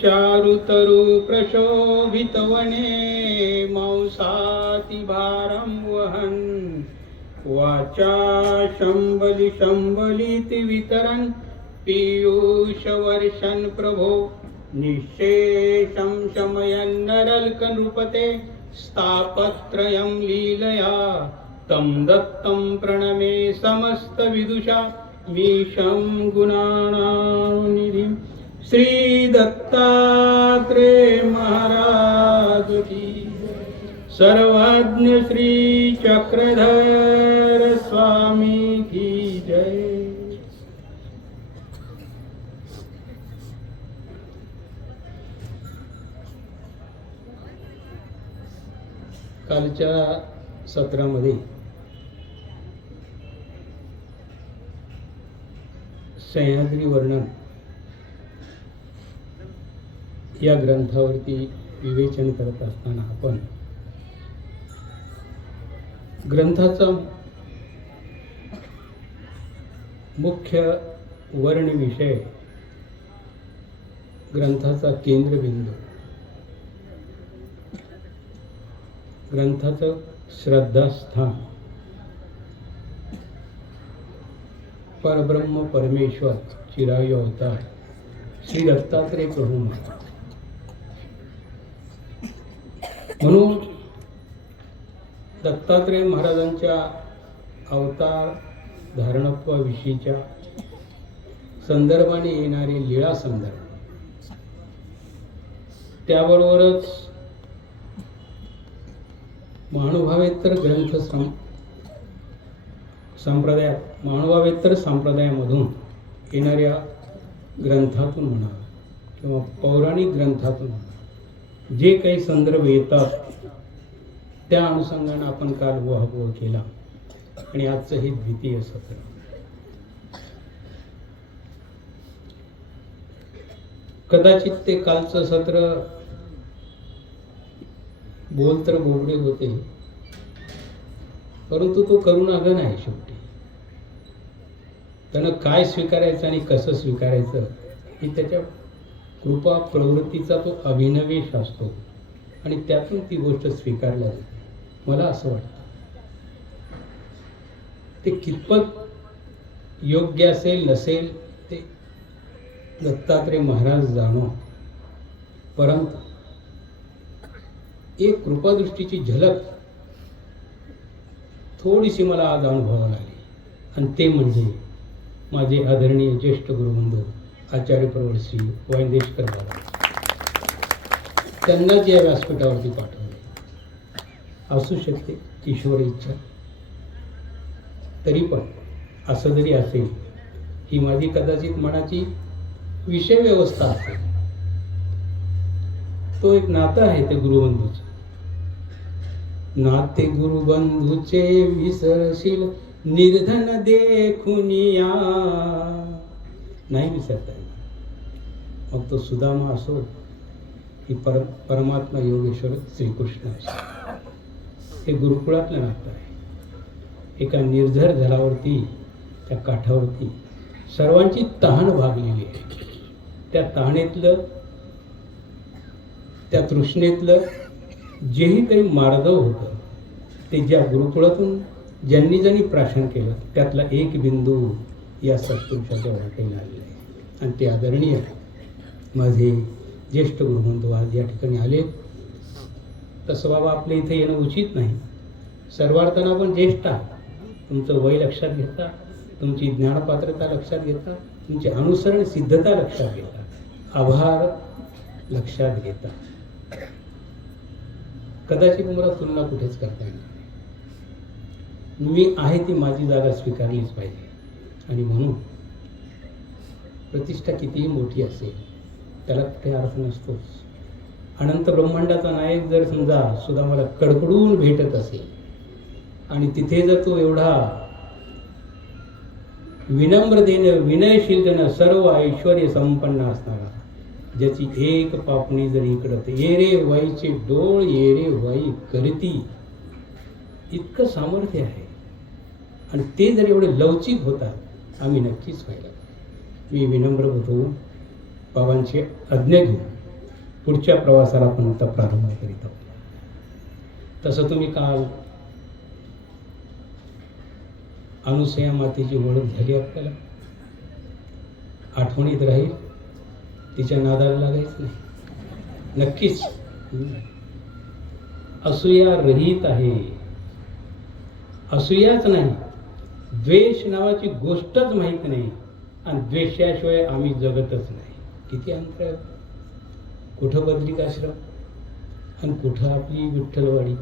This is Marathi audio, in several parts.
चारुतरु प्रशोभितवने मांसाति भारं वहन् वाचा शंबलिति वितरन् पीयूषवर्षन् प्रभो निःशेषं शमयन्नरल्कनृपते स्थापत्रयं लीलया तं दत्तं प्रणमे समस्तविदुषा मीशं गुणानानिधिं श्री दत्तात्रेय महाराज की सर्वज्ञ श्री चक्रधर स्वामी की जय. कालच्या सत्रामध्ये सह्याद्री वर्णन या ग्रंथावरती विवेचन करत असताना आपण ग्रंथाचा मुख्य वर्ण विषय, ग्रंथाचा केंद्रबिंदू, ग्रंथाचं श्रद्धास्थान, परब्रह्म परमेश्वर चिरायू अवतार श्री दत्तात्रेय प्रभू म्हणून दत्तात्रेय महाराजांच्या अवतार धारणत्वाविषयीच्या संदर्भाने येणारे लीळा संदर्भ, त्याबरोबरच महानुभावेतर ग्रंथ संप्रदायात, महानुभावेतर संप्रदायामधून येणाऱ्या ग्रंथातून म्हणा किंवा पौराणिक ग्रंथातून म्हणा जे काही संदर्भ येतात त्या अनुषंगाने आपण काल उहापोह केला आणि आजचं हे द्वितीय सत्र. कदाचित ते कालचं सत्र बोल तर बोबडे होते, परंतु तो करुणाघन आहे. शेवटी त्यानं काय स्वीकारायचं आणि कसं स्वीकारायचं ही त्याच्या कृपा प्रवृत्तीचा तो अभिनवेश असतो आणि त्यातून ती गोष्ट स्वीकारल्या जाते. मला असं वाटतं ते कितपत योग्य असेल नसेल ते दत्तात्रेय महाराज जाणो, परंतु एक कृपादृष्टीची झलक थोडीशी मला आज अनुभवायला आली आणि ते म्हणजे माझे आदरणीय ज्येष्ठ गुरुबंधू आचार्य प्रवर श्री वैंदेशकर बाबा, त्यांनाच या व्यासपीठावरती पाठवले. असू शकते ईश्वर इच्छा, तरी पण असं जरी असेल ही माझी कदाचित मनाची विषय व्यवस्था असेल. तो एक नातं आहे ते गुरुबंधूचे. नाते गुरुबंधूचे विसरशील निर्धन देखुनिया, नाही विसरता येणार. मग तो सुदामा असो की परमात्मा योगेश्वर श्रीकृष्ण असो, हे गुरुकुळातलं नातं आहे. एका निर्झर जलावरती, त्या काठावरती सर्वांची तहान भागलेली आहे. त्या तहानेतलं, त्या तृष्णेतलं जेही काही मार्दव होतं ते ज्या गुरुकुळातून ज्यांनी ज्यांनी प्राशन केलं त्यातला एक बिंदू या सत्पुरुषाच्या वाटेला आलेला आहे. आणि ते आदरणीय माझे ज्येष्ठ गुरुबंधू आज या ठिकाणी आले. तसं बाबा आपल्या इथे येणं उचित नाही. सर्वार्थानं आपण ज्येष्ठ आहात. तुमचं वय लक्षात घेता, तुमची ज्ञानपात्रता लक्षात घेता, तुमची अनुसरण सिद्धता लक्षात घेता, आभार लक्षात घेता. कदाचित मला तुलना कुठेच करता येणार नाही. मी आहे ती माझी जागा स्वीकारलीच पाहिजे. आणि म्हणून प्रतिष्ठा कितीही मोठी असेल त्याला कुठे अर्थ नसतोच. अनंत ब्रह्मांडाचा नायक जर समजा सुदामाला कडकडून भेटत असेल आणि तिथे जर तो एवढा विनम्रतेनं विनयशीलतेनं सर्व ऐश्वर संपन्न असणारा, ज्याची एक पापणी जर इकडं ये रे वाईचे डोळ ये रे वाई करती, इतकं सामर्थ्य आहे. आणि ते जर एवढे लवचिक होतात, आम्ही नक्कीच व्हायला. मी विनम्र होतो. बाबांची आज्ञा घेऊन पुढच्या प्रवासाला आपण आता प्रारंभ करीत आहोत. तसं तुम्ही काल अनुसया मातेची ओळख झाली, आपल्याला आठवणीत राहील, तिच्या नादाला लागायचं नाही. नक्कीच असूया रहित आहे. असूयाच नाही, द्वेष नावाची गोष्टच माहीत नाही, आणि द्वेषाशिवाय आम्ही जगतच नाही. किती अंतर आहे. कुठं बद्रिकाश्रम आणि कुठं आपली विठ्ठलवाडी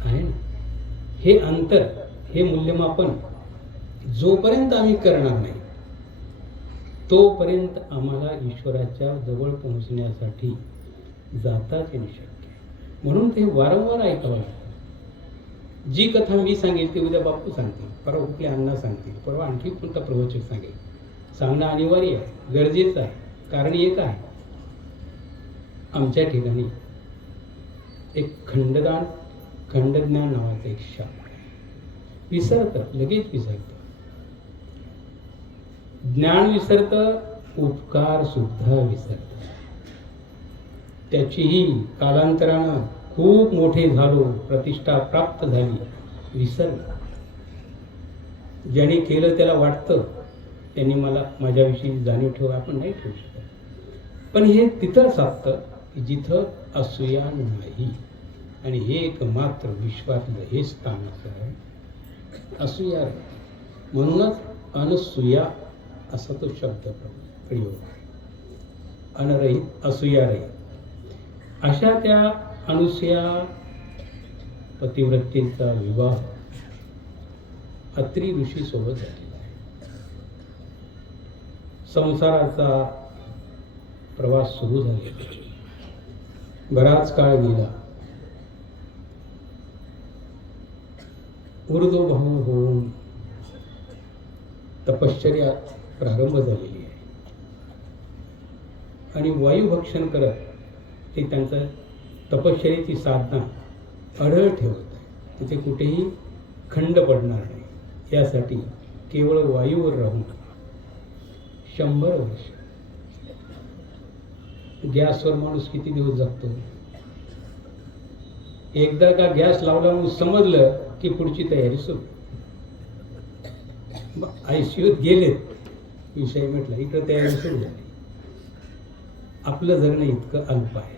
आहे ना. हे अंतर, हे मूल्यमापन जोपर्यंत आम्ही करणार नाही तोपर्यंत आम्हाला ईश्वराच्या जवळ पोहोचण्यासाठी जाताच येणे शक्य आहे. म्हणून ते वारंवार ऐकावं लागतं. जी कथा मी सांगेल ती उद्या बापू सांगतील, परवा कुठल्या अण्णा सांगतील, परवा आणखी कोणता प्रवचक सांगेल. सांगणं अनिवार्य आहे, गरजेचं आहे. कारण एक आहे, आमच्या ठिकाणी एक खंडज्ञान नावाचं एक शाप आहे. विसरतं, लगेच विसरतं. ज्ञान विसरतं, उपकार सुद्धा विसरतं. त्याचीही कालांतरानं खूप मोठे झालो, प्रतिष्ठा प्राप्त झाली, विसरलं. ज्याने केलं त्याला वाटतं त्यांनी मला माझ्याविषयी जाणीव ठेवा, आपण नाही ठेवू शकत. पण हे तिथं साधतं की जिथं असूया नाही. आणि हे एकमात्र विश्वातलं हे स्थान आहे, असूया. म्हणूनच अनसूया असा तो शब्द प्रयोग, अनरहित असूया रहित. अशा त्या अनुसूया पतिव्रतेचा विवाह अत्री ऋषी सोबत झालेला आहे. संसाराचा प्रवास सुरू झालेला, बराच काळ गेला. ऊर्ध्वभाव होऊन तपश्चर्या प्रारंभ झालेली आहे. आणि वायुभक्षण करत ते त्यांचं तपश्चर्याची साधना अढळ ठेवत आहे. तिथे कुठेही खंड पडणार नाही यासाठी केवळ वायूवर राहून 100 वर्ष. गॅसवर माणूस किती दिवस जगतो? एकदा का गॅस लावला म्हणून समजलं की पुढची तयारी सुरू. आयसीयूत गेलेत, विषय म्हटला, इकडं तयारी सुरू झाली. आपलं जगणं इतकं अल्प आहे.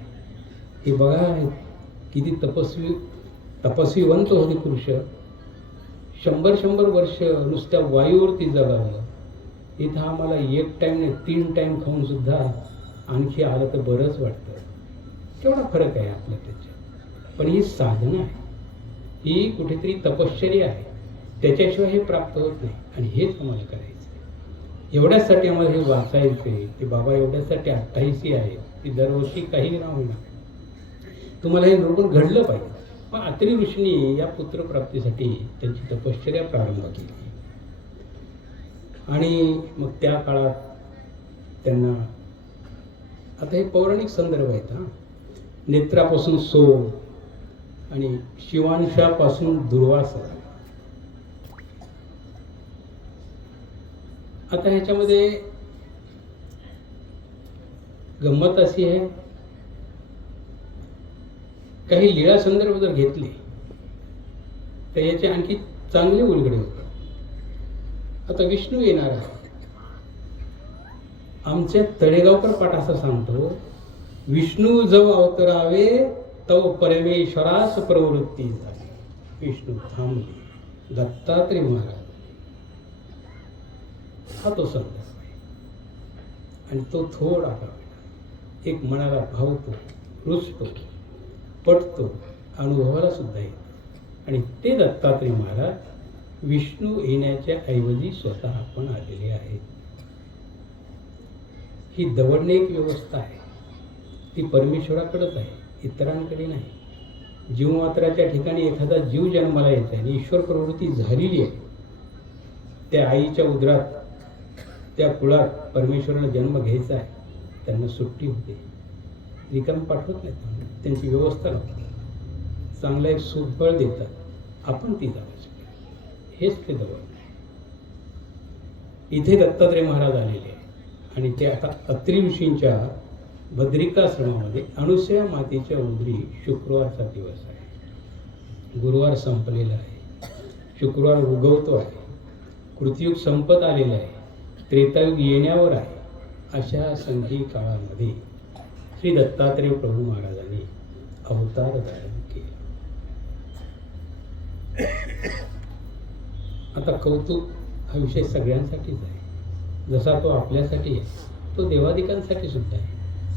हे बघा किती तपस्वीवंत होते पुरुष. 100 वर्ष नुसत्या वायूवरती जगावं. इथं आम्हाला एक टाइम नाही 3 टाइम खाऊन सुद्धा आणखी आलं तर बरंच वाटतं. केवढा फरक आहे आपल्या त्याच्यात. पण ही साधना आहे, ही कुठेतरी तपश्चर्या आहे. त्याच्याशिवाय हे प्राप्त होत नाही. आणि हेच आम्हाला करायचं आहे. एवढ्यासाठी आम्हाला हे वाचायचं आहे. ते बाबा एवढ्यासाठी 28 आहे. ती दरवर्षी काही नाव होईना तुम्हाला हे बरोबर घडलं पाहिजे. मग अत्री ऋषींनी या पुत्रप्राप्तीसाठी त्यांची तपश्चर्या प्रारंभ केली. आणि मग त्या काळात त्यांना, आता हे पौराणिक संदर्भ आहेत हा, नेत्रापासून सोम आणि शिवांशापासून दुर्वासा. आता ह्याच्यामध्ये गंमत अशी आहे, काही लीळा संदर्भ जर घेतले तर याचे आणखी चांगले उलगडे होते. आता विष्णू येणार आहे. आमच्या तळेगावकर पाठ असं सांगतो, विष्णू जव अवतरावे तव परमेश्वरास प्रवृत्ती झाली. विष्णू थांबले, दत्तात्रय महाराज. हा तो संदर्भ आहे. आणि तो थोडा एक मनाला भावतो, रुचतो, पटतो, अनुभवाला सुद्धा येतो. आणि ते दत्तात्रय महाराज विष्णू येण्याच्या ऐवजी स्वतः आपण आलेले आहेत. ही दवडणे एक व्यवस्था आहे, ती परमेश्वराकडेच आहे, इतरांकडे नाही. जीवमात्राच्या ठिकाणी एखादा जीव जन्माला येत आहे आणि ईश्वर प्रवृत्ती झालेली आहे. त्या आईच्या उदरात, त्या कुळात परमेश्वराला जन्म घ्यायचा आहे, त्यांना सुट्टी होते. रिकाम पाठवत नाहीत, त्यांची व्यवस्था राहते. चांगला एक सुफळ देतात, आपण ती जावायची. हेच ते दवड. इथे दत्तात्रय महाराज आलेले आहे आणि ते आता अत्रि ऋषींच्या बद्रिकाश्रमामध्ये अनुसया मातेच्या उदरी शुक्रवारचा दिवस आहे. गुरुवार संपलेला आहे, शुक्रवार उगवतो आहे, कृतयुग संपत आलेलं आहे, त्रेतायुग येण्यावर आहे. अशा संधी काळामध्ये श्री दत्तात्रेय प्रभू महाराजांनी अवतार धारण केले. आता कौतुक हा विषय सगळ्यांसाठीच आहे. जसा तो आपल्यासाठी आहे तो देवादिकांसाठी सुद्धा आहे.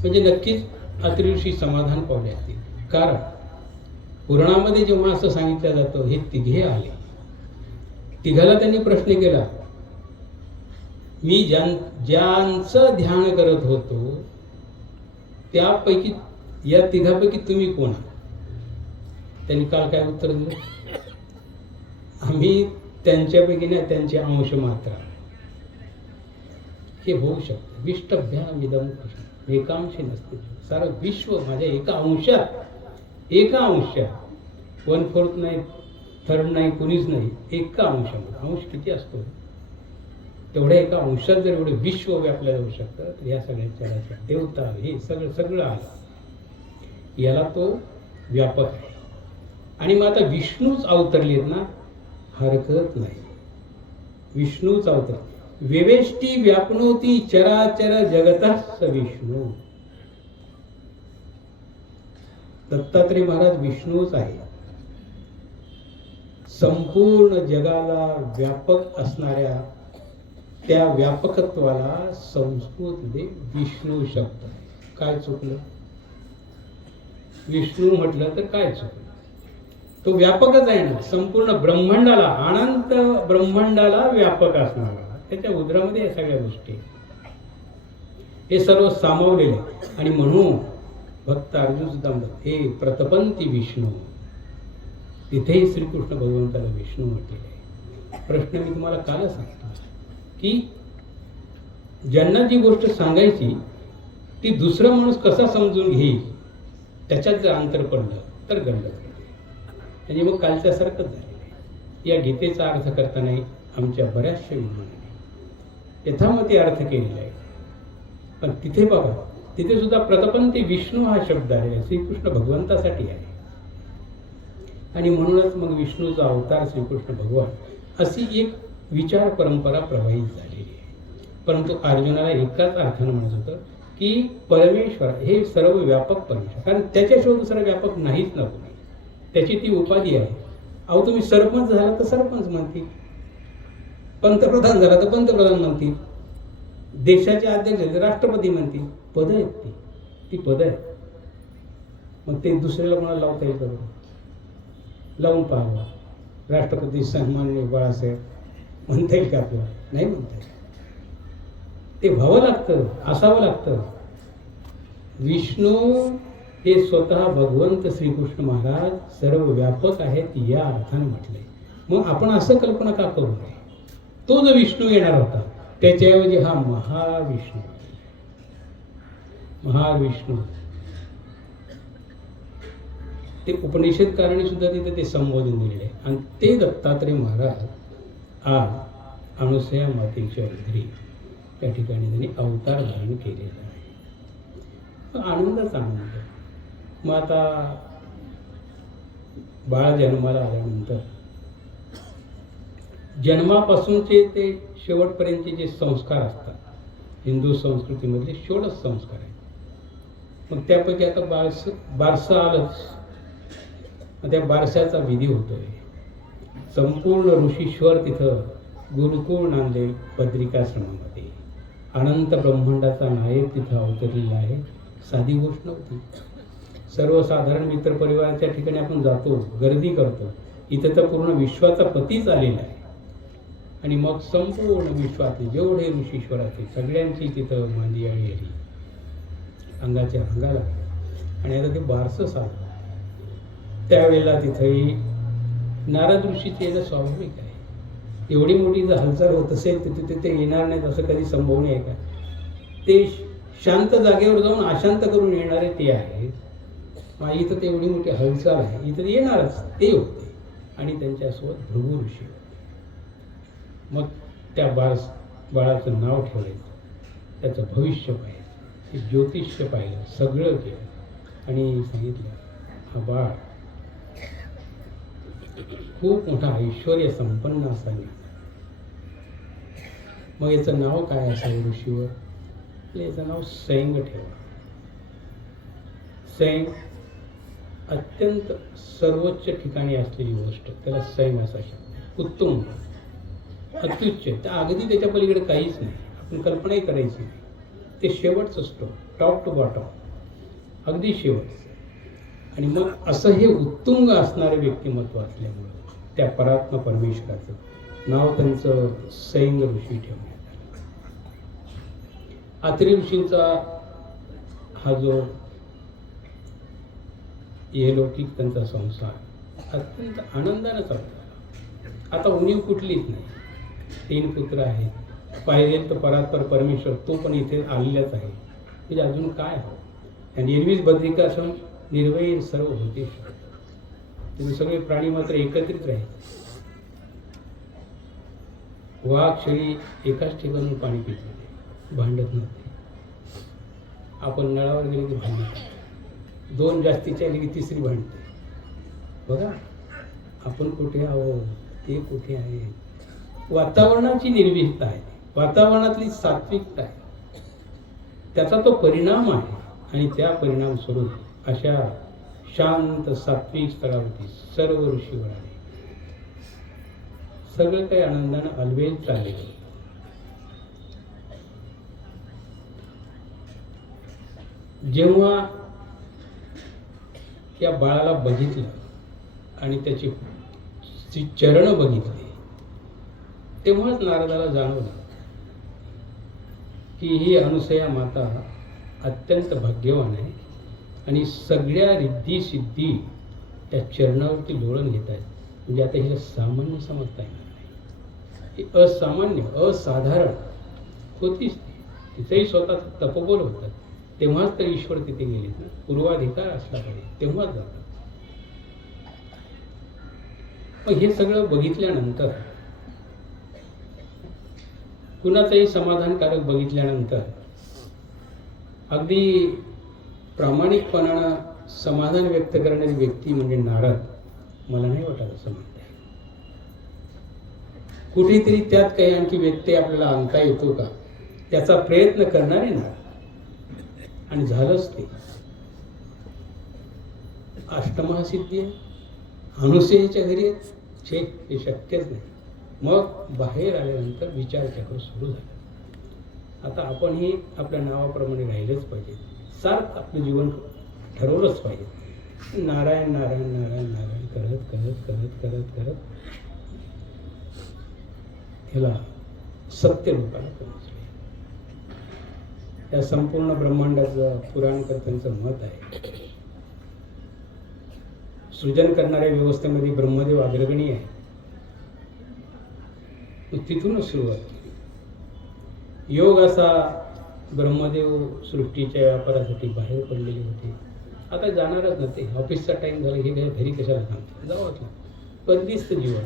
म्हणजे नक्कीच अत्रि ऋषी समाधान पावले असतील. कारण पुराणामध्ये जेव्हा असं सांगितलं जातं हे तिघे आले, तिघाला त्यांनी प्रश्न केला, मी ज्यांचं ध्यान करत होतो त्यापैकी या तिघापैकी तुम्ही कोण? त्यांनी काल काय उत्तर दिलं? आम्ही त्यांच्यापैकी नाही, त्यांचे अंश मात्र. हे होऊ शकतं. विष्टभ्यामिदं कृष्ण एकांशी नसते. सारं विश्व माझ्या एका अंशात 1/4 नाही, 1/3 नाही, कुणीच नाही, एका अंशामध्ये. अंश किती असतो? तेवढ्या एका अंशात जर एवढे विश्व व्यापलं जाऊ शकतं तर ह्या सगळ्या चराचर देवता हे सगळं आलं. याला तो व्यापक आहे. आणि मग आता विष्णूच अवतरलेत ना, हरकत नाही. विष्णूच अवतर वेवेष्टी व्यापनोती चराचर जगतः विष्णू. दत्तात्रेय महाराज विष्णूच आहे. संपूर्ण जगाला व्यापक असणाऱ्या त्या व्यापकत्वाला संस्कृतमध्ये विष्णू शब्द आहे. काय चुकलं? विष्णू म्हटलं तर काय चुकलं? तो व्यापकच आहे ना. संपूर्ण ब्रह्मांडाला, अनंत ब्रह्मांडाला व्यापक असणारा. त्याच्या उदरामध्ये या सगळ्या गोष्टी हे सर्व सामावलेले. आणि म्हणून भक्त अर्जुन सुद्धा म्हणतात हे प्रतपंती विष्णू. तिथेही श्रीकृष्ण भगवंताला विष्णू म्हटलेले आहे. प्रश्न मी तुम्हाला कालच सांगतो की ज्यांना जी गोष्ट सांगायची ती दुसरा माणूस कसा समजून घेईल त्याच्यात जर अंतर पडलं तर गल्लत होते. आणि मग कालच्यासारखंच झालेलं आहे. या गीतेचा अर्थ करताना आमच्या बऱ्याचशा विद्वानांनी यथामती अर्थ केलेला आहे. पण तिथे बघा, तिथे सुद्धा प्रतपंती विष्णू हा शब्द आहे, श्रीकृष्ण भगवंतासाठी आहे. आणि म्हणूनच मग विष्णूचा अवतार श्रीकृष्ण भगवान अशी एक विचार परंपरा प्रवाहित झालेली आहे. परंतु अर्जुनाला एकाच अर्थानं म्हणत होतं की परमेश्वर हे सर्व व्यापक परमेश्वर, कारण त्याच्याशिवाय दुसरा व्यापक नाहीच ना कोणी. त्याची ती उपाधी आहे. अहो तुम्ही सरपंच झाला तर सरपंच म्हणतील, पंतप्रधान झाला तर पंतप्रधान म्हणतील, देशाचे अध्यक्ष झाले तर राष्ट्रपती म्हणतील. पद आहेत ती पद आहेत. मग ते दुसऱ्याला कोणाला लावता येईल बरोबर? लावून पाहावा. राष्ट्रपती सन्माननीय बाळासाहेब म्हणता येईल का आपल्याला? नाही म्हणता येईल. ते व्हावं लागतं, असावं लागतं. विष्णू हे स्वतः भगवंत श्रीकृष्ण महाराज सर्व व्यापक आहेत या अर्थाने म्हटले. मग आपण असं कल्पना का करू नये? तो जो विष्णू येणार होता त्याच्याऐवजी हा महाविष्णू, महाविष्णू ते उपनिषदकारांनी सुद्धा तिथे ते संबोधन दिलेले आहे. आणि ते दत्तात्रेय महाराज आज अनुसया मातेच्या उदरी त्या ठिकाणी त्यांनी अवतार धारण केलेला आहे. आनंदच आनंद. मग आता बाळ जन्माला आल्यानंतर जन्मापासूनचे ते शेवटपर्यंतचे जे संस्कार असतात, हिंदू संस्कृतीमधले षोडश संस्कार आहेत. मग त्यापैकी आता बारसं आलंच. त्या बारशाचा विधी होतोय. संपूर्ण ऋषीश्वर तिथं गुरुकुळ नांदे बद्रिकाश्रमामध्ये. अनंत ब्रह्मांडाचा नायक तिथं अवतरलेला आहे. साधी गोष्ट नव्हती. सर्वसाधारण मित्रपरिवाराच्या ठिकाणी आपण जातो, गर्दी करतो. इथं तर पूर्ण विश्वाचा पतीच आलेला आहे. आणि मग संपूर्ण विश्वातले जेवढे ऋषीश्वराचे सगळ्यांची तिथं मांदियाळी आली, अंगाच्या अंगाला. आणि आता ते बारसं साधलं. त्यावेळेला तिथंही नारद ऋषीचे येणं स्वाभाविक आहे. एवढी मोठी जर हालचाल होत असेल तर तिथे ते येणार नाहीत असं कधी संभव नाही आहे का? ते शांत जागेवर जाऊन अशांत करून येणारे ते आहेत. इथं तेवढी मोठी हालचाल आहे, इथं येणारच ते होते. आणि त्यांच्यासोबत भृगु ऋषी होते. मग त्या बाळाचं नाव ठेवायचं त्याचं भविष्य पाहिलं, ते ज्योतिष्य पाहिलं, सगळं केलं आणि सांगितलं हा बाळ खूप मोठा ऐश्वर्य संपन्न असावी. मग याचं नाव काय असावं ऋषीवर? याचं नाव सैंग ठेवा. सैंग अत्यंत सर्वोच्च ठिकाणी असलेली गोष्ट, त्याला सैंग असा शब्द. उत्तम, अत्युच्च, त्या अगदी त्याच्या पलीकडे काहीच नाही, आपण कल्पनाही करायची नाही. ते शेवटच असतो, टॉप टू बॉटम, अगदी शेवट. आणि मग असं हे उत्तुंग असणारे व्यक्तिमत्व असल्यामुळं त्या परात्म परमेश्वराचं नाव त्यांचं सैंग ऋषी ठेवण्यात आलं. अत्री ऋषींचा हा जो येलौकिक त्यांचा संसार अत्यंत आनंदानं चालतो. आता उणीव कुठलीच नाही. 3 पुत्र आहेत. पाहिजे तर परात्पर परमेश्वर तो पण इथे आलेलाच आहे. म्हणजे अजून काय हवं? आणि एरवीच बद्रिकाश्रम निर्वैर सर्व होते. तुम्ही सगळे प्राणी मात्र एकत्रित राहील. वाघ शेळी एकाच ठिकाणी पाणी पित होते, भांडत नव्हते. आपण नळावर गेले की भांडतो, 2 जास्तीच्या आली की तिसरी भांडते. बघा आपण कुठे आहोत, ते कुठे आहे. वातावरणाची निर्विहितता आहे, वातावरणातली सात्विकता आहे, त्याचा तो परिणाम आहे. आणि त्या परिणाम स्वरूप अशा शांत सात्विक स्थळावरती सर्व ऋषी वळाले. सगळं काही आनंदानं अलवेल चालले. जेव्हा त्या बाळाला बघितलं आणि त्याची चरण बघितली, तेव्हाच नारदाला जाणवलं की ही अनुसया माता अत्यंत भाग्यवान आहे आणि सगळ्या रिद्धी सिद्धी त्या चरणावरती लोळण घेत आहेत. म्हणजे आता हिला सामान्य समजता येणार नाही, ही असामान्य असाधारण होतीच. तिचंही स्वतःच तपोबल होतं. तेव्हाच तर ईश्वर तिथे गेलेत ना. पूर्वाधिकार असला पाहिजे तेव्हाच जातात. पण हे सगळं बघितल्यानंतर, कुणाचंही समाधानकारक बघितल्यानंतर अगदी प्रामाणिकपणानं समाधान व्यक्त करणारी व्यक्ती म्हणजे नारद मला नाही वाटत असं म्हणते. कुठेतरी त्यात काही आणखी व्यत्यय आपल्याला आणता येतो का त्याचा प्रयत्न करणारे नारद. आणि झालंच ते. अष्टमहासिद्धी आहे, अनुसयेच्या घरी आहेत, छे हे शक्यच नाही. मग बाहेर आल्यानंतर विचारचक्र सुरू झालं. आता आपण हे आपल्या नावाप्रमाणे राहिलंच पाहिजे. सार्थ आपलं जीवन ठरवलंच पाहिजे. नारायण नारायण नारायण नारायण करत करत करत करत करत ह्याला सत्य रूपाला पोहोचले. या संपूर्ण ब्रह्मांडाचं पुराणकर्त्यांचं मत आहे, सृजन करणाऱ्या व्यवस्थेमध्ये ब्रह्मदेव अग्रगणी आहे. तिथूनच सुरुवात केली. योग असा ब्रह्मदेव सृष्टीच्या व्यापारासाठी बाहेर पडलेले होते. आता जाणारच ना ते. ऑफिसचा टाइम झाला, हे घरी कशाला सांगतो, जावंच लागतं. बंदिस्त जीवन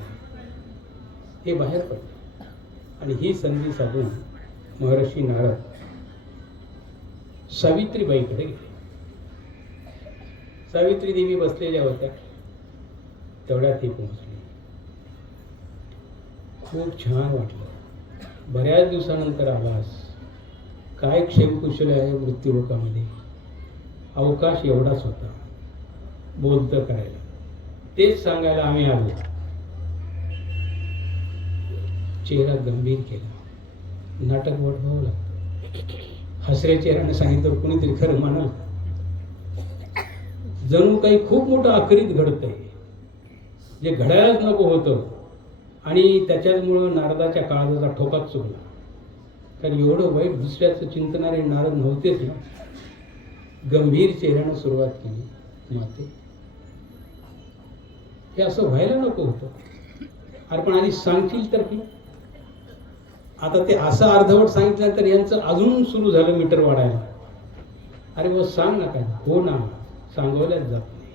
हे बाहेर पडले. आणि ही संधी साधून महर्षी नारद सावित्रीबाईकडे गेले. सावित्री देवी बसलेल्या होत्या, तेवढ्यात ती पोहोचली. खूप छान वाटलं. बऱ्याच दिवसानंतर आलास, काय क्षेमकुशल आहे मृत्यूलोकामध्ये. अवकाश एवढाच होता बोलतं करायला, तेच सांगायला आम्ही आलो. चेहरा गंभीर केला. नाटक वठवावं लागतं. हसऱ्या चेहऱ्याने सांगितलं कोणीतरी खरं म्हणाल. जणू काही खूप मोठं आकरीत घडतंय, जे घडायलाच नको होतं. आणि त्याच्याचमुळं नारदाच्या काळजाचा ठोकाच चुकला. कारण एवढं वाईट दुसऱ्याचं चिंतणारे नारद नव्हतेच ना. गंभीर चेहऱ्यानं सुरुवात केली. माते, हे असं व्हायला नको होतं. अरे पण आधी सांगशील तर की. आता ते असं अर्धवट सांगितल्यानंतर यांचं अजून सुरू झालं मीटर वाढायला. अरे बस सांग ना काय. हो ना, सांगवल्याच जात नाही,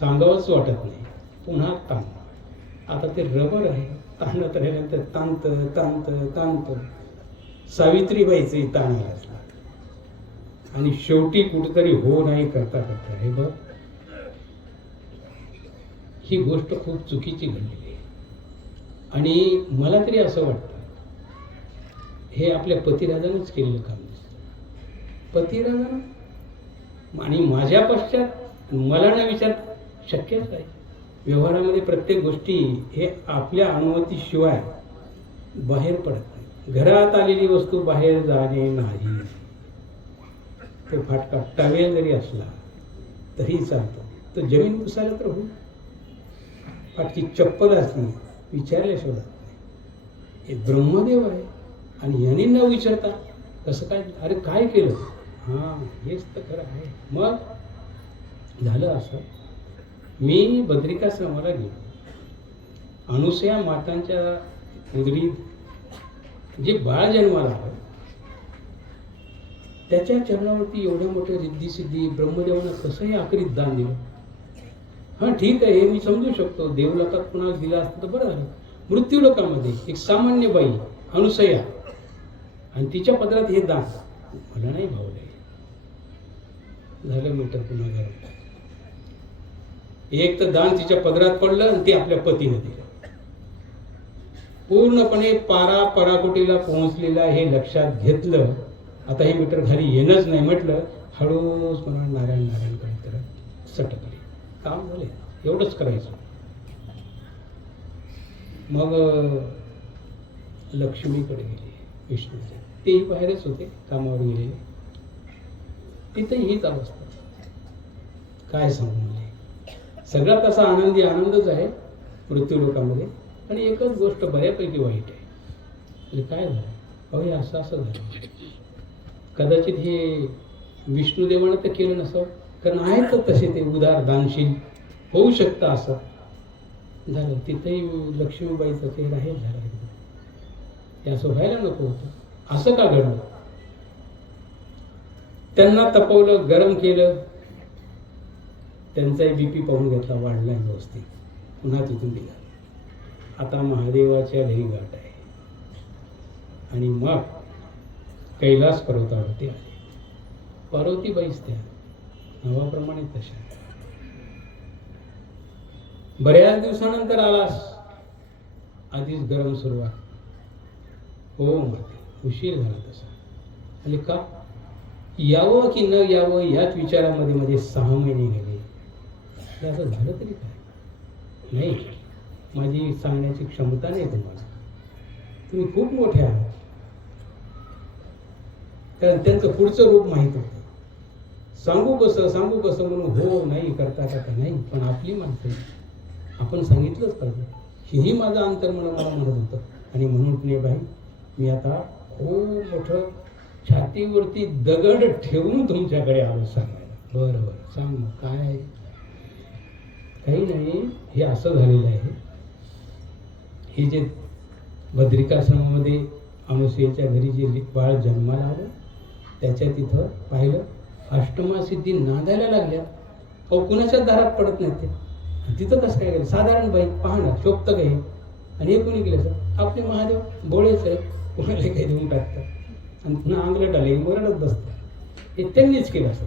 सांगावंच वाटत नाही. पुन्हा ताण. आता ते रबर आहे, ताणत राहिल्यानंतर ताणतं ताणतं ताणतं. सावित्रीबाईचे ताण असला आणि शेवटी कुठेतरी हो नाही करता करता हे बघ, ही गोष्ट खूप चुकीची घडलेली आहे. आणि मला तरी असं वाटतं हे आपल्या पतिराजानंच केलेलं काम दिसतं. पतिराजानं आणि माझ्या पश्चात मला न विचार शक्यच आहे. व्यवहारामध्ये प्रत्येक गोष्टी हे आपल्या अनुमतीशिवाय बाहेर पडत नाही. घरात आलेली वस्तू बाहेर जाणे नाही. ते फाटका टवेल जरी असला तरी चालतं. तर जमीन पुसायला तर होईल. फाटकी चप्पल असली विचारल्याशिवाय नाही. हे ब्रह्मदेव आहे आणि यांनी न विचारता कसं काय, अरे काय केलं, हां हेच तर खरं आहे. मग झालं असं, मी बद्रिकाश्रमाला गेलो. अनुसया मातांच्या उदरीत जे बाळ जन्माला आलं त्याच्या चरणावरती एवढ्या मोठ्या रिद्धी ब्रह्मदेवानं कसंही आखरीत दान दिलं. हां ठीक आहे, हे मी समजू शकतो. देवलोकात कुणाला दिलं असतं तर बरं झालं. मृत्यू लोकामध्ये एक सामान्य बाई अनुसया आणि तिच्या पदरात हे दान मला नाही भावलं. झालं मीटर पुन्हा घरात. एक तर दान तिच्या पदरात पडलं आणि ते आपल्या पतीने दिलं. पूर्णपणे पराकोटीला पोहोचलेला हे लक्षात घेतलं. आता हे मीटर घरी येणंच नाही म्हटलं. हळूच मला नारायण नारायण करत सटकले. काम झाले, एवढंच करायचं. मग लक्ष्मीकडे गेले विष्णूचे. तेही बाहेरच होते, कामावर गेलेले. तिथं हीच अवस्था. काय सांगू मला, सगळ्यात असा आनंदी आनंदच आहे मृत्यू लोकामध्ये. आणि एकच गोष्ट बऱ्यापैकी वाईट आहे. म्हणजे काय झालं, अहो हे असं असं झालं. कदाचित हे विष्णुदेवानं तर केलं नसावं, कारण आहेत तर तसे ते उदार दानशील, होऊ शकतं असं झालं. तिथेही लक्ष्मीबाईचा चेहरा हे झाला. हे असं व्हायला नको होतं. असं का घडलं. त्यांना तपवलं, गरम केलं. त्यांचाही बीपी पाहून घेतला, वाढलाय व्यवस्थित. पुन्हा तिथून दिला. आता महादेवाच्या घरी गाठ आहे. आणि मग कैलास पर्वतावरती आले. पार्वतीबाईच त्या नावाप्रमाणे तशा. बऱ्याच दिवसानंतर आलास, आधीच गरम सुरुवात. हो माते, उशीर झाला तसा. आणि का यावं की न यावं याच विचारामध्ये मध्ये 6 महिने गेले. असं झालं तरी काय नाही. माझी सांगण्याची क्षमता नाही तुम्हाला. तुम्ही खूप मोठे आहात. कारण त्यांचं पुढचं रूप माहीत होतं. सांगू कसं म्हणून हो नाही करता नाही. पण आपली माणसं आपण सांगितलंच पाहिजे. हेही माझं अंतर्मन मला म्हणत होतं. आणि म्हणून नाही बाई, मी आता खूप मोठं छातीवरती दगड ठेवून तुमच्याकडे आलो सांगायला. बरं बरं सांग मग काय आहे. काही नाही, हे असं झालेलं आहे. हे जे बद्रिकाश्रमामध्ये अनुसूयेच्या घरी जे बाळ जन्माला आलं त्याच्या तिथं पाहिलं अष्टमासिद्धी नांदायला लागल्या. अहो कुणाच्याच दारात पडत नाहीत ते. तिथं कसं काय केलं. साधारण बाई पाहणं शोभतं काही. आणि हे कोणी केलं सर, आपले महादेव बोळेच आहे, कोणाला काही देऊन टाकतात आणि पुन्हा अंगलट आले ओरडत बसतात. हे त्यांनीच केलं असं.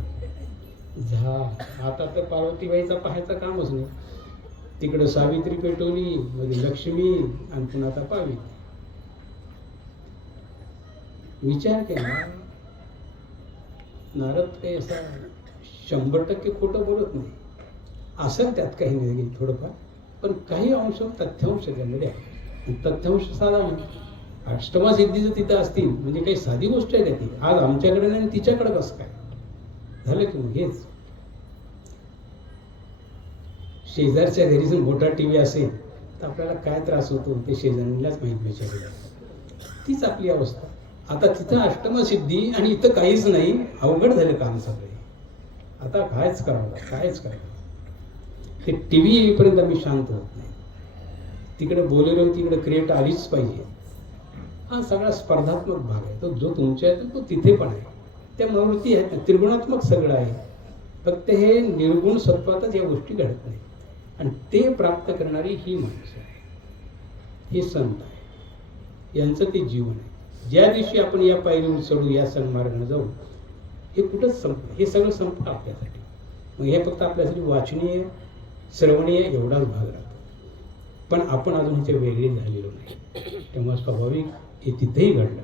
आता तर पार्वतीबाईचा पाहायचा कामच नाही. तिकडं सावित्री पेटवली, मध्ये लक्ष्मी आणि पुन्हा आता पावी. विचार केला, नारद काही असा 100% खोटं बोलत नाही. असं त्यात काही नाही थोडंफार, पण काही अंश तथ्यांश त्यामध्ये आहे. तथ्यांश साधा नाही. अष्टमा सिद्धी जर तिथं असतील म्हणजे काही साधी गोष्ट आहे का ती. आज आमच्याकडे नाही तिच्याकडे कसं काय झालं की मग हेच. शेजारच्या घरी जर मोठा टीव्ही असेल तर आपल्याला काय त्रास होतो ते शेजाऱ्यांनाच माहीत बिचारी. तीच आपली अवस्था. आता तिथं अष्टमा सिद्धी आणि इथं काहीच नाही. अवघड झालं काम सगळे. आता कायच करावं. ते टीव्ही येईपर्यंत आम्ही शांत होत नाही. तिकडे बोलेलो तिकडे क्रिएट आलीच पाहिजे. हा सगळा स्पर्धात्मक भाग आहे. तो जो तुमच्या आहे तो तिथे पण आहे. त्या मनोवृत्ती आहेत. त्रिगुणात्मक सगळं आहे. फक्त हे निर्गुण सत्वातच या गोष्टी घडत नाही. आणि ते प्राप्त करणारी ही माणसं आहे, हे संत आहे. यांचं ते जीवन आहे. ज्या दिवशी आपण या पायरीवर चढू, या सन्मार्गाने जाऊ, हे कुठंच संपलं, हे सगळं संपलं आपल्यासाठी. मग हे फक्त आपल्यासाठी वाचनीय, श्रवणीय एवढाच भाग राहतो. पण आपण अजून ह्याचे वेगळे झालेलो नाही. तेव्हा स्वाभाविक हे तिथेही घडलं.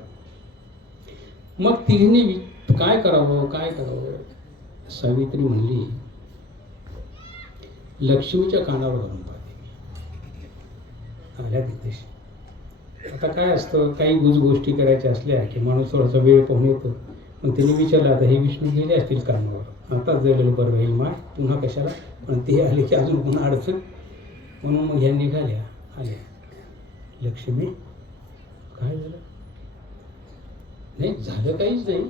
मग तिने काय करावं, काय करावं? सावित्री म्हणली, लक्ष्मीच्या कानावर घालून पाहते. आल्या तिथे. आता काय असतं, काही गोष्टी करायच्या असल्या की माणूस थोडासा वेळ पाहून येतो. मग तिने विचारलं, आता हे विष्णू गेले असतील कामावर, आता जळलं बरं राहील माय, पुन्हा कशाला? पण ते आले की अजून पुन्हा अडचण. म्हणून मग ह्या निघाल्या. आल्या, लक्ष्मी काय झालं? नाही झालं काहीच नाही,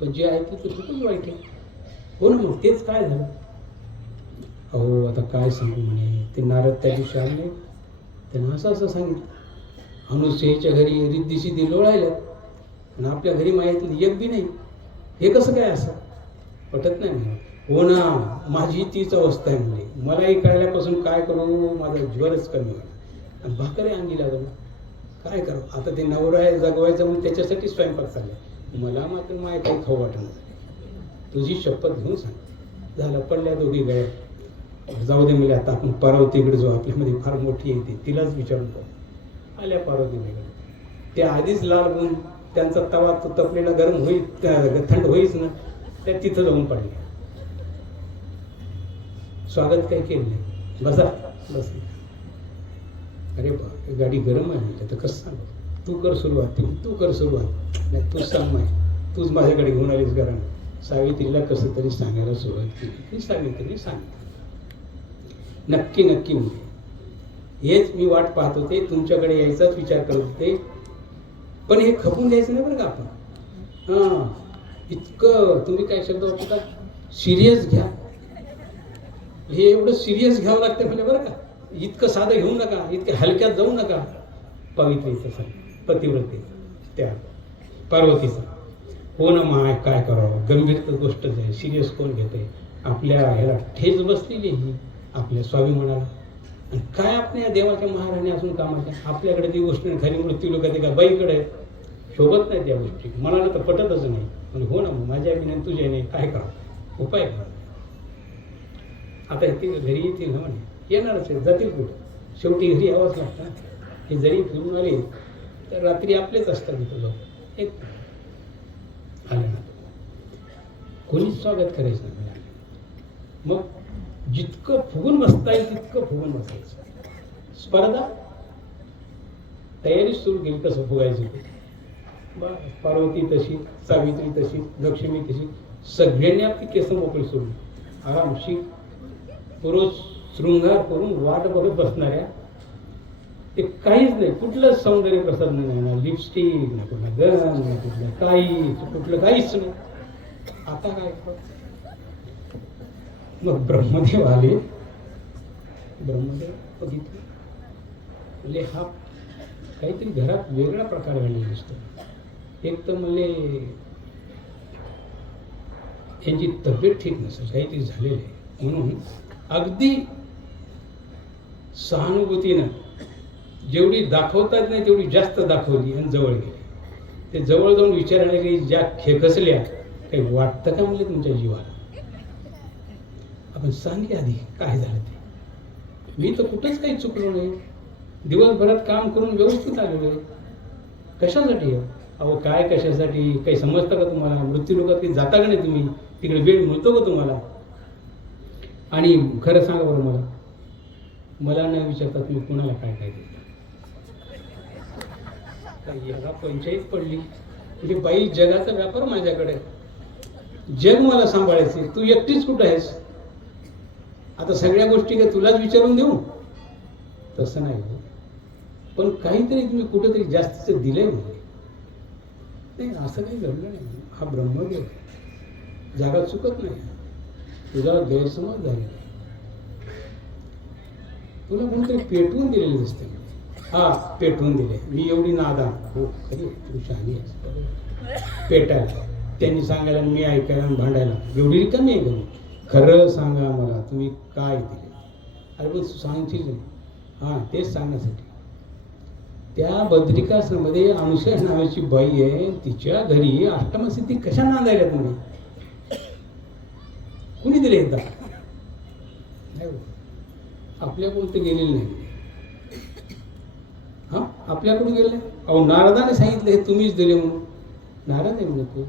पण जे ऐकलं ते खूपच वाईट आहे. हो ना, मग तेच काय झालं? अहो आता काय सांगू म्हणे, ते नारद त्या दिवशी आले, त्यांना असं सांगितलं, अनुसूयेच्या घरी रिद्धी सिद्धी लोळायल्यात आणि आपल्या घरी माहिती एक बी नाही. हे कसं काय असं? पटत नाही म्हणून. हो ना, माझी तीच अवस्था आहे म्हणजे. मलाही कळल्यापासून काय करू, माझा ज्वरच कमी होईल आणि भाकरी अंगी लागलं. काय करू आता? ते नवरा आहे जगवायचं म्हणून त्याच्यासाठी स्वयंपाक चाललाय. मला मात्र माय काही खाऊ वाटणार. तुझी शपथ घेऊन सांग. झालं, पडल्या दोघी गळ्यात. जाऊ दे म्हणजे आता आपण पार्वतीकडे जाऊ, आपल्यामध्ये फार मोठी येते, तिलाच विचारून पाहू. आल्या पार्वतीकडे. ते आधीच लाल होऊन त्यांचा तवा तपलेला गरम होईल, थंड होईच ना, त्या तिथं जाऊन पडल्या. स्वागत काही केलं नाही. बसा, बस. अरे बा, गाडी गरम आहे म्हणजे तर कसं सांग? तू कर सुरुवात, तू कर सुरुवात. नाही तूच सांग माय, तूच माझ्याकडे घेऊन आलीस गरम. सावित्रीला कसं तरी सांगायला सुरुवात केली. सावित्रीने सांगितलं, नक्की नक्की म्हणजे हेच मी वाट पाहत होते, तुमच्याकडे यायचाच विचार करत होते. पण हे खपून द्यायचं नाही बरं का आपण. हां, इतकं तुम्ही काय शब्द वापरता, सिरियस घ्या. हे एवढं सिरियस घ्यावं लागतं म्हणजे बरं का. इतकं साधं घेऊ नका, इतक्या हलक्यात जाऊ नका. पवित्रीचं सांग, पतिव्रतेचं, त्या पार्वतीचं. हो ना माय, काय करावं, गंभीर तर गोष्टच आहे, सिरियस कोण घेते? आपल्या ह्याला ठेच बसलेली ही आपल्या स्वाभिमानाला. आणि काय आपल्या देवाच्या महाराणी असून कामाच्या? आपल्याकडे ती गोष्ट खरी मृत्यू लोक का बाईकडे शोभत नाही त्या गोष्टी. मनाला तर पटतच नाही. म्हणजे हो ना, माझ्या विनंती तुझ्या नाही, काय करावं? उपाय करा. आता येतील घरी, येतील ना म्हणे, येणारच आहे, जातील कुठं? शेवटी घरी यावंच लागतं. हे जरी फिरून आले तर रात्री आपलेच असतात तिथं जाऊ. एक आले ना, कोणीच स्वागत करायचं नाही. मग जितकं फुगून बसता येईल तितकं फुगून बसायचं. स्पर्धा तयारी सुरू केली, कसं फुगायचं ते. पार्वती तशी, सावित्री तशी, लक्ष्मी तशी, सगळ्यांनी आपली केस मोकळी सोडली. आरामशी पुरुष शृंगार करून वाट बघत बसणाऱ्या. ते काहीच नाही, कुठलं सौंदर्य प्रसाधन नाही ना, लिपस्टिक ना, कुठला गन ना, कुठलं काहीच नाही. आता काय? मग ब्रह्मदेव आले. ब्रह्मदेव बघितलं म्हणजे हा काहीतरी घरात वेगळा प्रकार घडलेला दिसतो. एक तर म्हणजे यांची तब्येत ठीक नसेल, काहीतरी झालेलं आहे. म्हणून अगदी सहानुभूतीनं जेवढी दाखवतात नाही तेवढी जास्त दाखवली आणि जवळ गेली. ते जवळ जाऊन विचारायला की ज्या खेकसल्या, काही वाटतं का म्हणजे तुमच्या जीवाला? आपण सांगली आधी काय झालं ते. मी तर कुठंच काही चुकलो नाही, दिवसभरात काम करून व्यवस्थित आलेलो आहे. कशासाठी? अहो काय कशासाठी? काही समजतं का तुम्हाला? मृत्यू लोकात काही जाता का नाही तुम्ही? तिकडे वेळ मिळतो का तुम्हाला? आणि खरं सांगा बरं, मला नाही विचारता तुम्ही कुणाला काय काय देता? याला पंचायत पडली म्हणजे बाई, जगाचा व्यापार माझ्याकडे, जग मला सांभाळायचे, तू एकटीच कुठं आहेस? आता सगळ्या गोष्टी काय तुलाच विचारून देऊ? तसं नाही हो. पण काहीतरी तुम्ही कुठेतरी जास्तीचं दिलंय म्हणजे. नाही असं काही घडलं नाही. हा ब्रह्मदेव आहे, जागा चुकत नाही. तुझा गैरसमज झालेला आहे. तुला कोणतरी पेटवून दिलेले दिसते. हा, पेटवून दिले. मी एवढी नादान हो, खरी तू शहाणी आहेस. पेटायला त्यांनी सांगायला, मी ऐकायला आणि भांडायला एवढी कमी आहे का? खरं सांगा मला, तुम्ही काय दिले? अरे पण सांगशील नाही. हां, तेच सांगण्यासाठी. त्या बद्रिकाश्रममध्ये अनुसूया नावाची बाई आहे, तिच्या घरी अष्टमसिद्धी कशा नांदायला तुम्ही? कुणी दिले एकदा? नाही, आपल्याकडून ते गेलेले नाही. हा, आपल्याकडून गेले. अहो, नारदाने सांगितलं हे तुम्हीच दिले म्हणून. नारद आहे म्हणतो,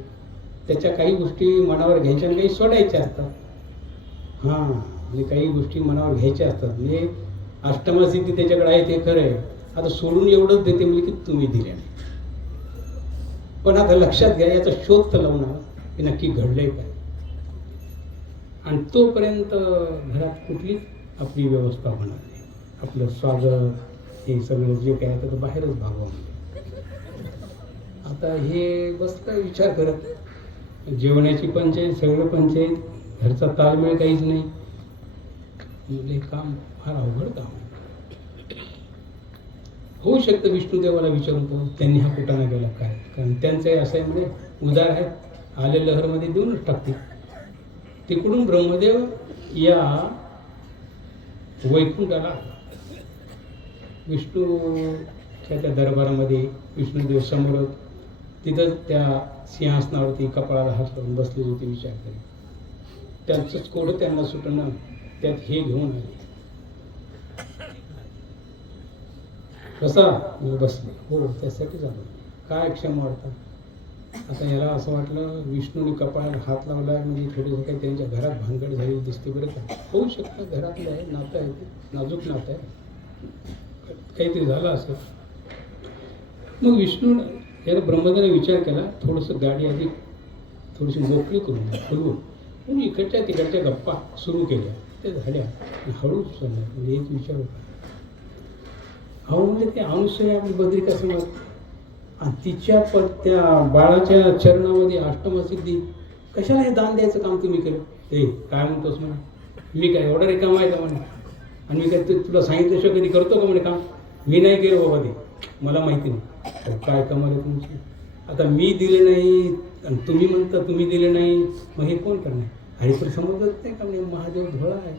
त्याच्या काही गोष्टी मनावर घ्यायच्या आणि काही सोडायच्या असतात. हा, म्हणजे काही गोष्टी मनावर घ्यायच्या असतात. म्हणजे अष्टमसिद्धी त्याच्याकडे आहे ते खरं आहे. आता सोडून एवढंच देते म्हणजे की तुम्ही दिले नाही. पण आता लक्षात घ्या, याचा शोध तर लावून आला की नक्की घडलंय काय. आणि तोपर्यंत घरात कुठलीच आपली व्यवस्था होणार नाही. आपलं स्वागत हे सगळं जे काय तर बाहेरच भागवा. आता हे बसलं विचार करत, जेवणाची पंचायत, सगळं पंचायत, घरचा ताळमेळ काहीच नाही. म्हणजे काम फार अवघड काम आहे. होऊ शकतं विष्णुदेवाला विचारून पाहू त्यांनी हा कुटाणा केला काय, कारण त्यांचं असं आहे म्हणजे उदार आहे, आले लहरमध्ये देऊनच टाकते. तिकडून ब्रह्मदेव या वैकुंठाला विष्णूच्या त्या दरबारामध्ये विष्णुदेव समोर तिथं त्या सिंहासनावरती कपाळाला हात लावून बसले होते. विचार करेल त्यांचंच कोडं त्यांना सुटणं, त्यात हे घेऊन आले. कसा मी बसले, हो त्यासाठी झालं काय क्षम वाटतं. आता याला असं वाटलं विष्णूने कपाळाला हात लावला म्हणजे थोडंसं काही त्यांच्या घरात भानगड झालेली दिसते. बरं का, होऊ शकतं घरातलं आहे, नातं आहे, ते नाजूक नातं आहे, काहीतरी झालं असं. मग विष्णू याला ब्रह्मदेवाने विचार केला, थोडंसं गाडी आधी थोडीशी मोकळी करून हळू म्हणून इकडच्या तिकडच्या गप्पा सुरू केल्या. ते झाल्या हळूच चालल्या. म्हणजे एक विचार होता, अहो म्हणजे ते अनुसूया आपली बद्रिकाश्रमात आणि तिच्या त्या बाळाच्या चरणामध्ये अष्टमसिद्धी कशाला हे दान द्यायचं काम तुम्ही केलं? ते काय म्हणतोस म्हणे, मी काय एवढा रिकामा आहे का म्हणे, आणि मी काय तुला सांगितल्याशिवाय कधी करतो का म्हणे काम? मी नाही केलं बाबा, ते मला माहिती नाही. काय कमाल आहे तुमची. आता मी दिले नाही आणि तुम्ही म्हणता तुम्ही दिले नाही, मग हे कोण करणार? आणि तर समजत नाही का म्हणजे महादेव धोळा आहे.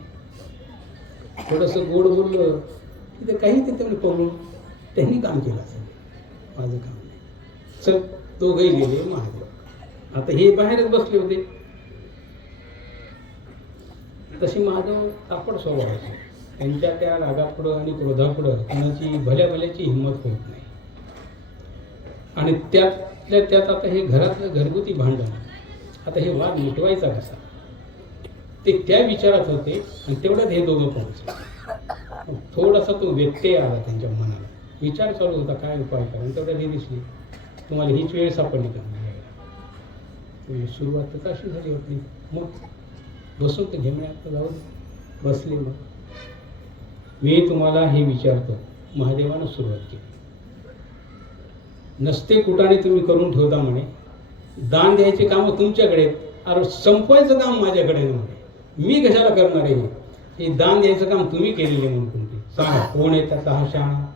थोडंसं गोड बोललं की ते काही ते तेवढे पकडून त्यांनी काम केलं असेल, माझं काम नाही. चल, दोघंही गेले महादेव. आता हे बाहेरच बसले होते. तशी महादेव तापड स्वभावाचे, त्यांच्या त्या रागापुढं आणि क्रोधापुढं कोणाची भल्या भल्याची हिंमत होत नाही. आणि त्यातल्या त्यात आता हे घरातलं घरगुती भांडण, आता हे वाद मिटवायचा कसा, ते त्या विचारात होते. आणि तेवढ्यात हे दोघं पोहोचले. थोडासा तो व्यत्यय आला त्यांच्या मनाला. विचार चालू होता काय उपाय करा, तेवढ्यात हे दिसली तुम्हाला हीच वेळ सापडली का. सुरुवात तर कशी झाली होती. मग बसून तर घेण्यात जाऊ बसले. मग मी तुम्हाला हे विचारतो, महादेवानं सुरुवात केली. नसते कुटाणे तुम्ही करून ठेवता म्हणे, दान द्यायचे कामं तुमच्याकडे, अरे संपवायचं काम माझ्याकडे म्हणे. मी कशाला करणार आहे हे दान द्यायचं काम तुम्ही केलेले म्हणून. कोणते सांगा कोण आहे त्याचा हा शहाणा?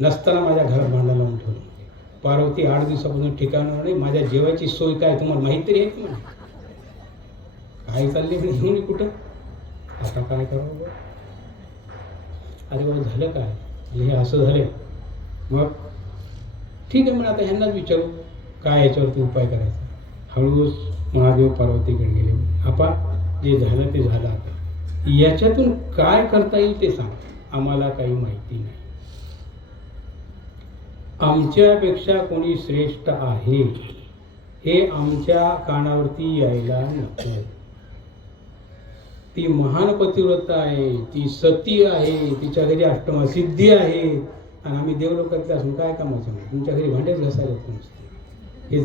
नसताना माझ्या घरात भांडण लावून ठेवलं. पार्वती 8 दिवसापासून ठिकाणं नाही, माझ्या जेवायची सोय काय तुम्हाला माहिती तरी आहे की म्हणा. काय चालले म्हणे घेऊन कुठं, आता काय करावं? अरे बाबा झालं काय, हे असं झालं. मग ठीक आहे, मग आता ह्यांनाच विचारू काय याच्यावरती उपाय करायचा. हळूच महादेव पार्वतीकडे गेले. आपा जे झालं ते झालं, आता याच्यातून काय करता येईल ते सांग, आम्हाला काही माहिती नाही. आमच्यापेक्षा कोणी श्रेष्ठ आहे हे आमच्या कानावरती यायला नको. ती महान पतिव्रता आहे, ती सती आहे, तिच्या घरी अष्टमसिद्धी आहे, आणि आम्ही देवलोकातले असून काय कामाचं नाही. तुमच्या घरी भांडेच घासायला नसते. हे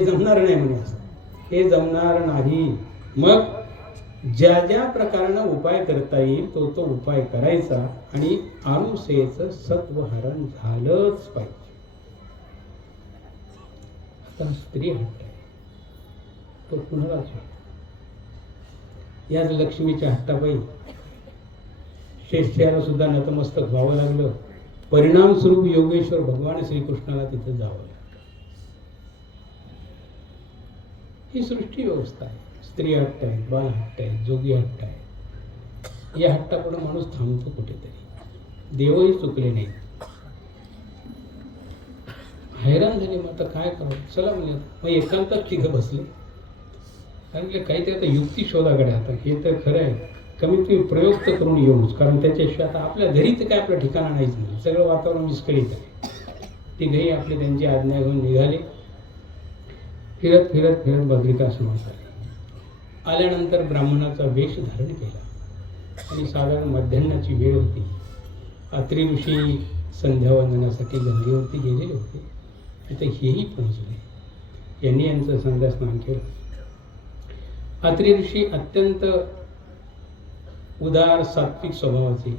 जमणार नाही म्हणे. असं हे जमणार नाही. मग ज्या ज्या प्रकारानं उपाय करता येईल तो तो उपाय करायचा, आणि अनुसेचं सत्वहरण झालंच पाहिजे. आता स्त्री हट्ट आहे, तो कुणालाच होतो. याच लक्ष्मीच्या हट्टापायी शेष्याला सुद्धा नतमस्तक व्हावं लागलं. परिणाम स्वरूप योगेश्वर भगवान श्रीकृष्णाला तिथे जावं लागलं. ही सृष्टी व्यवस्था आहे. स्त्री हट्ट आहे, बाल हट्ट आहे, जोगी हट्ट आहे. या हट्टापुढे माणूस थांबतो कुठेतरी. देवही चुकले नाहीत. हैराण झाले. मग आता काय करावं, चला म्हणजे मग एकांतात तिघं बसले. कारण की काहीतरी आता युक्ती शोधाकडे. आता हे तर खरं आहे, कमीत कमी प्रयोग तर करून येऊच, कारण त्याच्याशिवाय आता आपल्या घरी तर काय आपलं ठिकाणा नाहीच नाही, सगळं वातावरण विस्कळीत आहे. तिघही आपले त्यांची आज्ञा घेऊन निघाले. फिरत फिरत फिरत बद्रिकाश्रमात आले. आल्यानंतर ब्राह्मणाचा वेश धारण केला आणि साधारण मध्यान्नाची वेळ होती. अत्री ऋषी संध्यावंदनासाठी गंगेवरती गेलेले होते. तिथे हेही पोहोचले. यांनी यांचं संध्या स्नान केलं. अत्री ऋषी अत्यंत उदार सात्विक स्वभावाचे.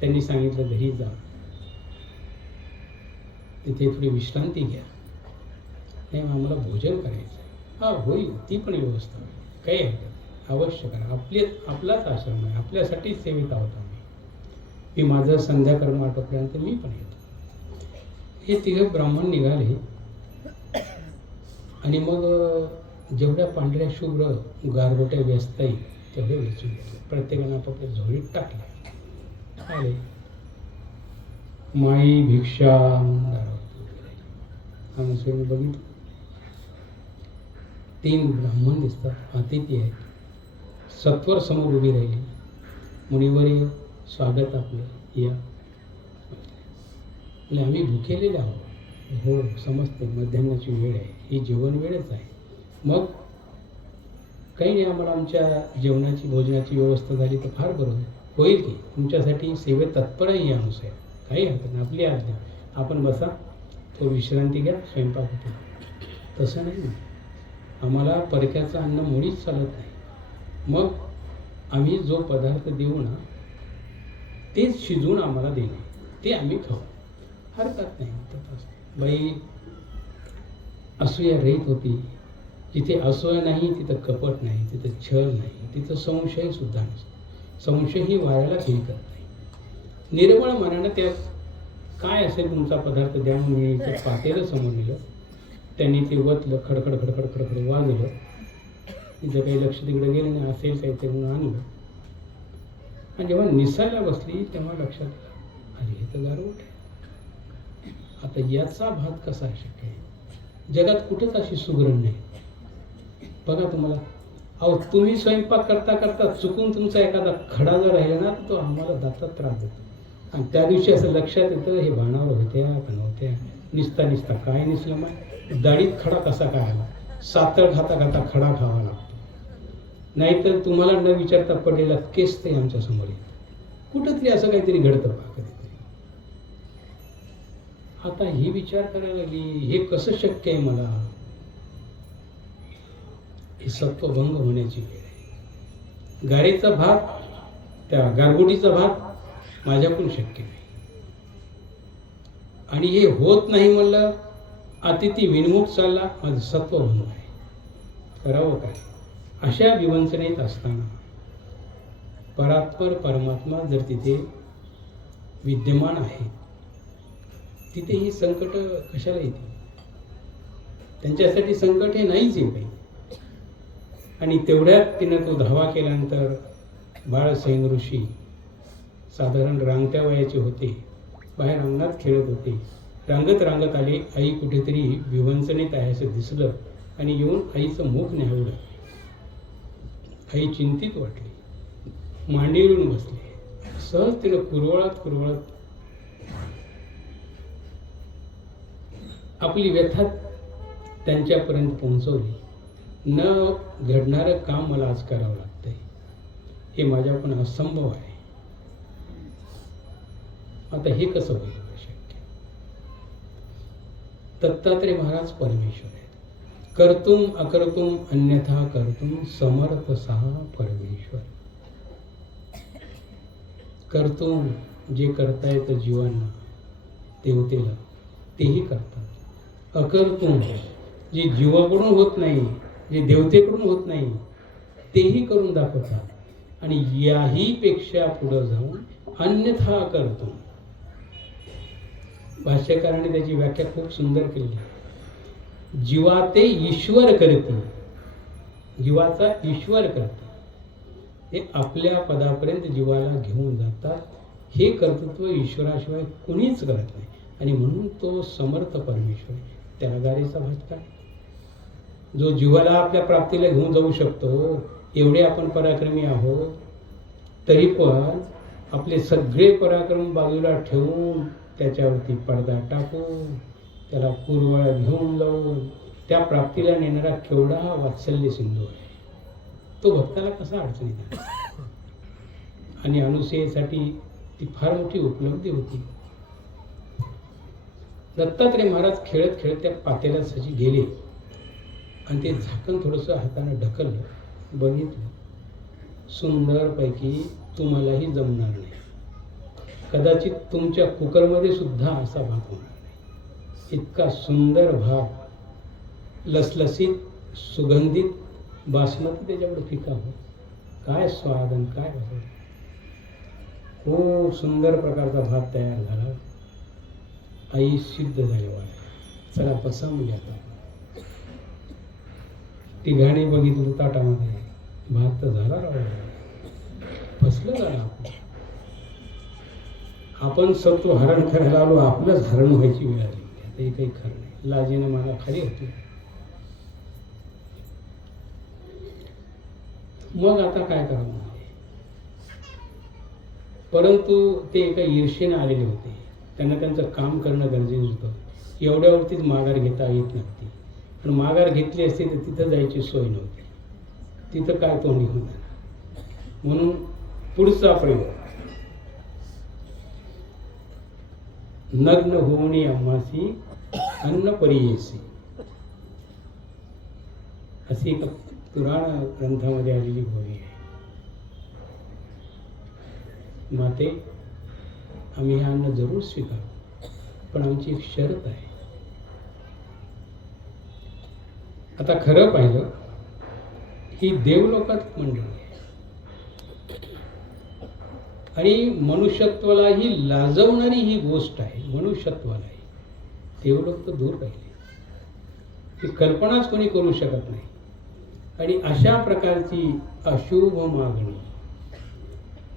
त्यांनी सांगितलं घरी जा, तिथे थोडी विश्रांती घ्या. नाही आम्हाला भोजन करायचं. हा होईल, ती पण व्यवस्था होईल, काही हरकत नाही, अवश्य करा. आपलाच आश्रम आहे, आपल्यासाठीच सेवित आहोत आम्ही. मी माझं संध्याकरण आटोपर्यंत मी पण येतो. हे तिघे ब्राह्मण निघाले आणि मग जेवढ्या पांढऱ्या शुभ्र गारगोट्या व्यस्त येईल तेवढे वेचून घेतले. प्रत्येकानं आपापल्या झोळीत टाकले. आले माई भिक्षा आमचं बघितलं. 3 ब्राह्मण दिसतात, अतिथी आहेत. सत्वर समोर उभी राहिली. मुनिवर्य स्वागत आपलं, या. म्हणजे आम्ही भुकेलेले आहोत. हो समजते, मध्यान्नाची वेळ आहे, ही जेवण वेळच आहे. मग काही नाही, आम्हाला आमच्या जेवणाची भोजनाची व्यवस्था झाली तर फार बरं होईल की. तुमच्यासाठी सेवेत तत्परही आमचं आहे, काही हरकत नाही, आपली आज्ञा. आपण बसा, तो विश्रांती घ्या, स्वयंपाक होतो. तसं नाही, आम्हाला परक्याचं अन्न मुळीच चालत नाही. मग आम्ही जो पदार्थ देऊ ना तेच शिजवून आम्हाला देणे, ते आम्ही खाऊ, हरकत नाही. बाई असूया रहित होती. जिथे असूया नाही तिथं कपट नाही, तिथं छळ नाही, तिथं संशय सुद्धा नसतो. संशय ही वाऱ्याला फिरकत नाही. निर्मळ मनानं त्या काय असेल तुमचा पदार्थ द्या म्हणून पातेलं समोर नेलं. त्यांनी ते वतलं, खडखड खडखड खडखड वाजलं. तिचं काही लक्ष तिकडे गेलं नाही, असेल काहीतरी म्हणून आणलं. आणि जेव्हा निसायला बसली तेव्हा लक्षात आलं, अरे हे तर गारवट आहे. आता याचा भात कसा शक्य आहे? जगात कुठेच अशी सुगरण नाही. बघा तुम्हाला, अहो तुम्ही स्वयंपाक करता करता चुकून तुमचा एखादा खडा जर राहिला ना तर तो आम्हाला दातात त्रास देतो. आणि त्या दिवशी असं लक्षात येतं, हे भानावर होत्या का नव्हत्या, निसता काय निसलं मग दाढीत खडा कसा काय आला. सातळ खाता खाता खडा खावा लागतो. नाहीतर तुम्हाला न विचारता पडलेला केस ते आमच्या समोर येतो. कुठंतरी असं काहीतरी घडतं पहा कधीतरी. आता ही विचार करायला लागली, हे कसं शक्य आहे मला? हे सत्वभंग होण्याची वेळ आहे. गारेचा भात, त्या गारगोटीचा भात माझ्याकडून शक्य नाही. आणि हे होत नाही म्हणलं, अतिथी विनमुख चालला, माझं सत्वभंग आहे. करावं काय? अशा विवंचनेत असताना परात्पर परमात्मा जर तिथे विद्यमान आहे, तिथे ही संकट कशाला येते? त्यांच्यासाठी संकट हे नाहीच आहे काही. आणि तेवढ्यात तिनं तो धावा केल्यानंतर बाळसेन ऋषी साधारण रांगत्या वयाचे होते, बाहेर अंगणात खेळत होते. रांगत आले. आई कुठेतरी विवंचनेत आहे असं दिसलं आणि येऊन आईचं मुख न्यावलं. आई चिंतित वाटली, मांडीवरून बसली. सहज तिनं कुरवळत आपली व्यथा त्यांच्यापर्यंत पोहोचवली. न घडणारं काम मला आज करावं लागतंय, हे माझ्याकडून असंभव आहे. आता हे कसं होईल शक्य? दत्तात्रय महाराज परमेश्वर आहेत. कर्तुम अकर्तुम अन्यथा कर्तुम समर्थ सहा परमेश्वर. कर्तुम जे करता येतं जीवांना, देवतेला, तेही करतात. अकर्तुम जे जीवाकडून होत नाही, जे देवतेकडून होत नाही, तेही करून दाखवतात. आणि याही पेक्षा पुढं जाऊन अन्यथा कर्तुम. भाष्यकाराने त्याची व्याख्या खूप सुंदर केली. जीवाते ईश्वर करते, जीवाचा ईश्वर करते. हे आपल्या पदापर्यंत जीवाला घेऊन जातात. हे कर्तृत्व ईश्वराशिवाय कुणीच करत नाही. आणि म्हणून तो समर्थ परमेश्वर आहे. त्याला गारेचा भात काय? जो जीवाला आपल्या प्राप्तीला घेऊन जाऊ शकतो. एवढे आपण पराक्रमी आहोत, तरी पण आपले सगळे पराक्रम बाजूला ठेवून त्याच्यावरती पडदा टाकून त्याला पूर्वळ घेऊन जाऊन त्या प्राप्तीला नेणारा केवढा वात्सल्य सिंधू आहे. तो भक्ताला कसा अडचणीत आहे. आणि अनुसूयेसाठी ती फार मोठी उपलब्धी होती. दत्तात्रय महाराज खेळत खेळत त्या पातेल्यासाठी गेले आणि ते झाकण थोडंसं हाताने ढकललं, बघितलं, सुंदरपैकी तुम्हालाही जमणार नाही. कदाचित तुमच्या कुकरमध्ये सुद्धा असा भात होणार नाही. इतका सुंदर भात, लसलसीत सुगंधित बासमती त्याच्याकडे फिका हो. काय स्वाद आणि काय भाव. खूप सुंदर प्रकारचा भात तयार झाला. आई सिद्ध झाली. चला बसा म्हणजे आता. तिघांनी बघितलं ताटामध्ये, भात तर झाला राव, फसलं झालं. आपण सत्व हरण करायला आलो, आपलंच हरण व्हायची वेळ आली. आता हे काही खरं नाही. लाजेनं मला खाली होती. मग आता काय करावं. परंतु ते एका ईर्षेने आलेले होते. त्यांना त्यांचं काम करणं गरजेचं होतं. एवढ्यावरतीच माघार घेता येत नव्हती. पण माघार घेतली असती तर तिथं जायची सोय नव्हती. तिथं काय तोंडी होणार. म्हणून पुढचा प्रयोग, नग्न होणी आम्हासी अन्न परियेसी, अशी एका पुराण ग्रंथामध्ये आलेली होळी आहे. माते, आम्ही हे अन्न जरूर स्वीकारू, पण आमची एक शर्त आहे. आता खरं पाहिलं, ही देवलोकात मंडळी आहे आणि मनुष्यत्वालाही लाजवणारी ही गोष्ट आहे. मनुष्यत्वालाही देवलोक तर दूर राहिले. ही कल्पनाच कोणी करू शकत नाही. आणि अशा प्रकारची अशुभ मागणी,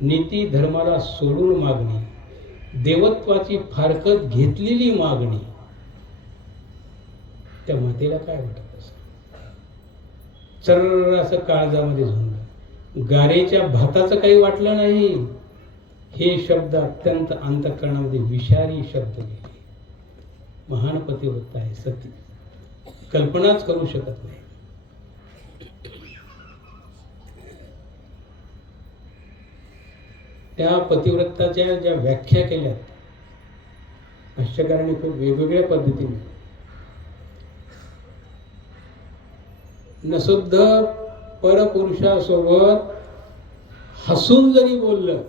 नीती धर्माला सोडून मागणी, देवत्वाची फारकत घेतलेली मागणी, त्या मातेला काय वाटत असं. चर्र असं काळजामध्ये झोंबलं. गारेच्या भाताचं काही वाटलं नाही. हे शब्द अत्यंत अंतःकरणामध्ये विषारी शब्द गेले. महान पतिव्रता आहे सती, कल्पनाच करू शकत नाही. त्या पतिव्रताच्या ज्या व्याख्या केल्यात भाष्यकारांनी खूप वेगवेगळ्या पद्धतीने, नसुद्ध परपुरुषासोबत हसून जरी बोललं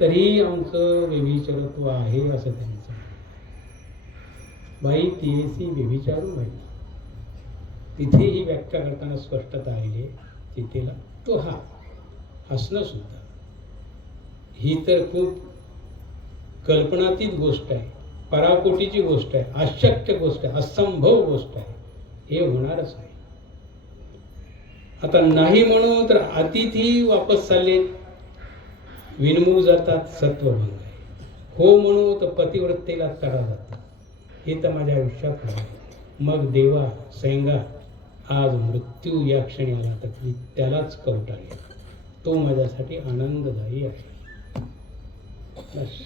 तरी आमचं व्यभिचारत्व आहे असं त्यांचं. बाई तियेसी व्यभिचारू बाई, तिथे ही व्याख्या करताना स्पष्टता आलेली आहे. तिथेला तो हा हसणं सुद्धा ही तर खूप कल्पनातीत गोष्ट आहे, पराकोटीची गोष्ट आहे, अशक्य गोष्ट आहे, असंभव गोष्ट आहे. हे होणारच नाही. आता नाही म्हणू तर अतिथी वापस चालले, विनमुख जातात, सत्वभंग आहे. हो म्हणू तर पतिव्रतेला तडा जातात. हे तर माझ्या आयुष्यात आहे. मग देवा सैंगा आज मृत्यू या क्षणी आला तर मी त्यालाच कवटाळेल. तो माझ्यासाठी आनंददायी आहे.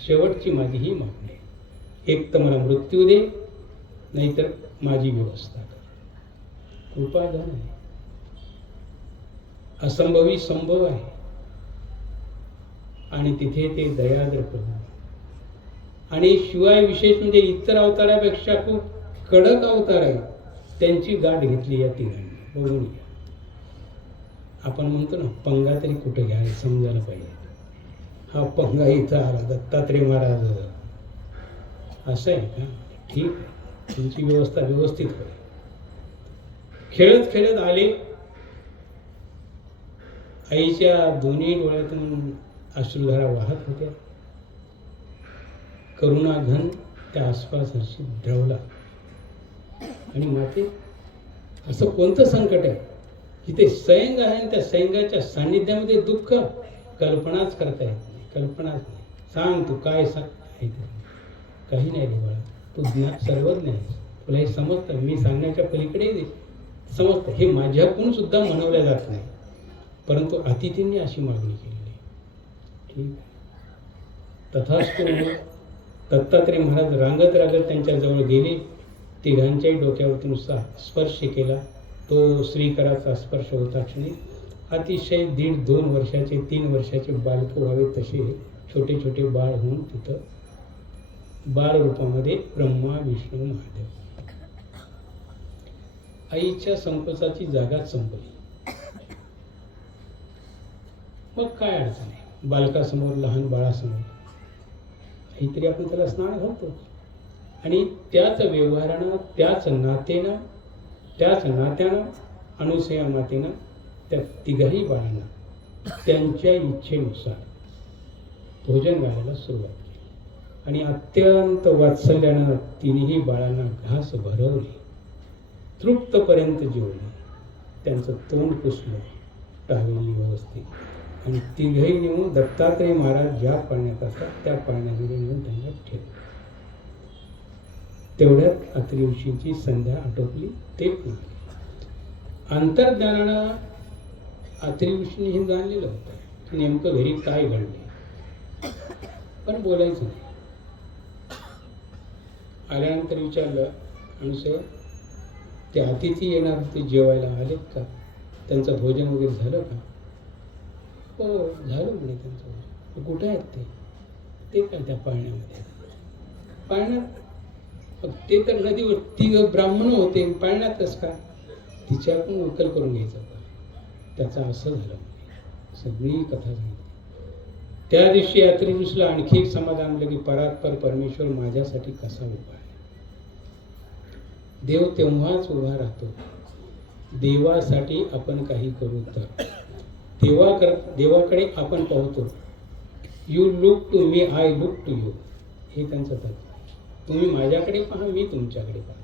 शेवटची माझी ही मागणी आहे. एक तर मला मृत्यू दे, नाहीतर माझी व्यवस्था कर. कृपादान आहे. असंभवी संभव आहे. आणि तिथे ते दयाद्र प्रभू. आणि शिवाय विशेष म्हणजे इतर अवतारापेक्षा खूप कडक अवतार आहे. त्यांची गाठ घेतली या तिघांनी. बघून घ्या. आपण म्हणतो ना, पंगा तरी कुठे घ्या समजायला पाहिजे. हा पंगा इथं आला, दत्तात्रय महाराज असं आहे का? ठीक आहे, तुमची व्यवस्था व्यवस्थित होईल. खेळत खेळत आले. आईच्या दोन्ही डोळ्यातून अश्रुधारा वाहत होत्या. करुणाघन त्या आसपास हर्षी द्रवला. आणि माते, असं कोणतं संकट आहे जिथे सैंग आहे आणि त्या सैंगाच्या सान्निध्यामध्ये दुःख? कल्पनाच करता येत नाही. कल्पनाच नाही. सांग तू काय सांग. काही नाही रे बाळा, तू सर्वज्ञ आहेस, तुला हे समजतं, मी सांगण्याच्या पलीकडे समजतं, हे माझ्याकडून सुद्धा म्हणवलं जात नाही, परंतु अतिथींनी अशी मागणी केली. ठीक, तथास्तु. दत्तात्रय महाराज रांगत रांगत त्यांच्याजवळ गेले, तिघांच्याही डोक्यावरती नुसता स्पर्श केला. तो श्रीकराचा स्पर्श होता क्षणी अतिशय 1.5-2 वर्षाचे 3 वर्षाचे बालक व्हावे तसे छोटे छोटे बाळ होऊन तिथं बाळ रूपामध्ये ब्रह्मा विष्णू महादेव. आईच्या संकोचाची जागाच संपली. मग काय अडचण आहे बालकासमोर, लहान बाळासमोर? काहीतरी आपण त्याला स्नान घालतो आणि त्याच व्यवहारानं, त्याच नात्यानं अनुसया मातेनं त्या तिघाही बाळांना त्यांच्या इच्छेनुसार भोजन घालायला सुरुवात केली आणि अत्यंत वात्सल्यानं तिन्ही बाळांना घास भरवली, तृप्तपर्यंत जेवली, त्यांचं तोंड पुसलं टावेलनी व्यवस्थित आणि तिघही नेऊन दत्तात्रय महाराज ज्या पाळण्यात असतात त्या पाळण्यामध्ये नेऊन त्यांना ठेवलं. तेवढ्यात अत्रि ऋषींची संध्या आटोपली. ते अंतर्ज्ञानानं अत्रि ऋषींनी हे जाणलेलं होतं की नेमकं घरी काय घडले, पण बोलायचं नाही. आल्यानंतर विचारलं, अनुसया ते अतिथी येणार ते जेवायला आलेत का, त्यांचं भोजन वगैरे झालं का? हो झालं म्हणे त्यांचं भोजन. कुठे आहेत ते काय त्या पाळण्यामध्ये? पाळण्यात? ते तर नदीवर, ती ब्राह्मण होते, पाळण्यात कसं काय? तिच्याकडून उकल करून घ्यायचा होता. त्याचं असं झालं, सगळी कथा झाली. त्या दिवशी अत्रि ऋषीला आणखी एक समाधान आलं की परात्पर परमेश्वर माझ्यासाठी कसा उभा आहे. देव तेव्हाच उभा राहतो देवासाठी आपण काही करू तर. देवाकडे आपण पाहतो, you look to me, I look to you, हे त्यांचं तत्व. तुम्ही माझ्याकडे पहा, मी तुमच्याकडे पाहतो.